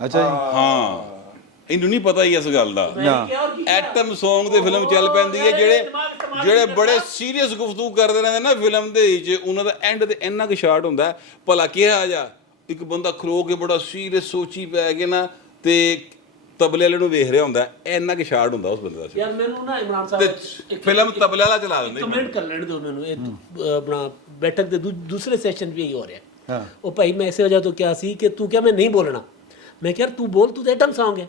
ਅੱਛਾ ਜੀ। ਹਾਂ ਇਹਨੂੰ ਨਹੀਂ ਪਤਾ ਹੀ ਇਸ ਗੱਲ ਦਾ। ਐਟਮ Song ਤੇ ਫਿਲਮ ਚੱਲ ਪੈਂਦੀ ਹੈ, ਜਿਹੜੇ ਬੜੇ ਸੀਰੀਅਸ ਗੁਫ਼ਤਗੂ ਕਰਦੇ ਰਹਿੰਦੇ ਨਾ ਫਿਲਮ ਦੇ ਵਿੱਚ, ਉਹਨਾਂ ਦਾ ਐਂਡ ਤੇ ਇੰਨਾ ਕੁ ਸ਼ਾਟ ਹੁੰਦਾ ਭਲਾ ਕਿਹਾ ਜਾ ਇੱਕ ਬੰਦਾ ਖਲੋ ਕੇ ਬੜਾ ਸੀਰੀਅਸ ਸੋਚੀ ਪੈ ਕੇ ਨਾ ਤੇ ਤਬਲੇ ਵਾਲੇ ਨੂੰ ਵੇਖ ਰਿਹਾ ਹੁੰਦਾ, ਇੰਨਾ ਕੁ ਸ਼ਾਟ ਹੁੰਦਾ ਉਸ ਬੰਦੇ ਦਾ। ਯਾਰ ਮੈਨੂੰ ਨਾ ਇਮਰਾਨ ਤੇ ਸਾਹਿਬ ਫਿਲਮ ਤਬਲੇ ਵਾਲਾ ਚਲਾ ਦਿੰਦੇ। ਕਮੈਂਟ ਕਰ ਲੈਣ ਦਿਓ ਮੈਨੂੰ, ਇਹ ਆਪਣਾ ਬੈਠਕ ਦੇ ਦੂਸਰੇ ਸੈਸ਼ਨ ਵੀ ਇਹੀ ਹੋ ਰਿਹਾ। ਹਾਂ ਉਹ ਭਾਈ ਮੈਂ ਇਸੇ ਵਜ੍ਹਾ ਤੋਂ ਕਿਹਾ ਸੀ ਕਿ ਤੂੰ ਕਿਹਾ ਮੈਂ ਨਹੀਂ ਬੋਲਣਾ, ਮੈਂ ਕਿਹਾ ਤੂੰ ਬੋਲ, ਤੂੰ ਤਾਂ ਐਟਮ ਸੌਂਗ ਹੈ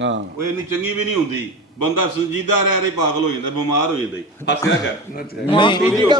ਹਾਂ ਉਹ ਇੰਨੀ ਚੰਗੀ ਵੀ ਨਹੀਂ ਹੁੰਦੀ, ਬੰਦਾ ਸੰਜੀਦਾ ਰਹਿ ਰਿਹਾ ਪਾਗਲ ਹੋ ਜਾਂਦਾ, ਬਿਮਾਰ ਹੋ ਜਾਂਦਾ। ਹੱਸਿਆ ਕਰ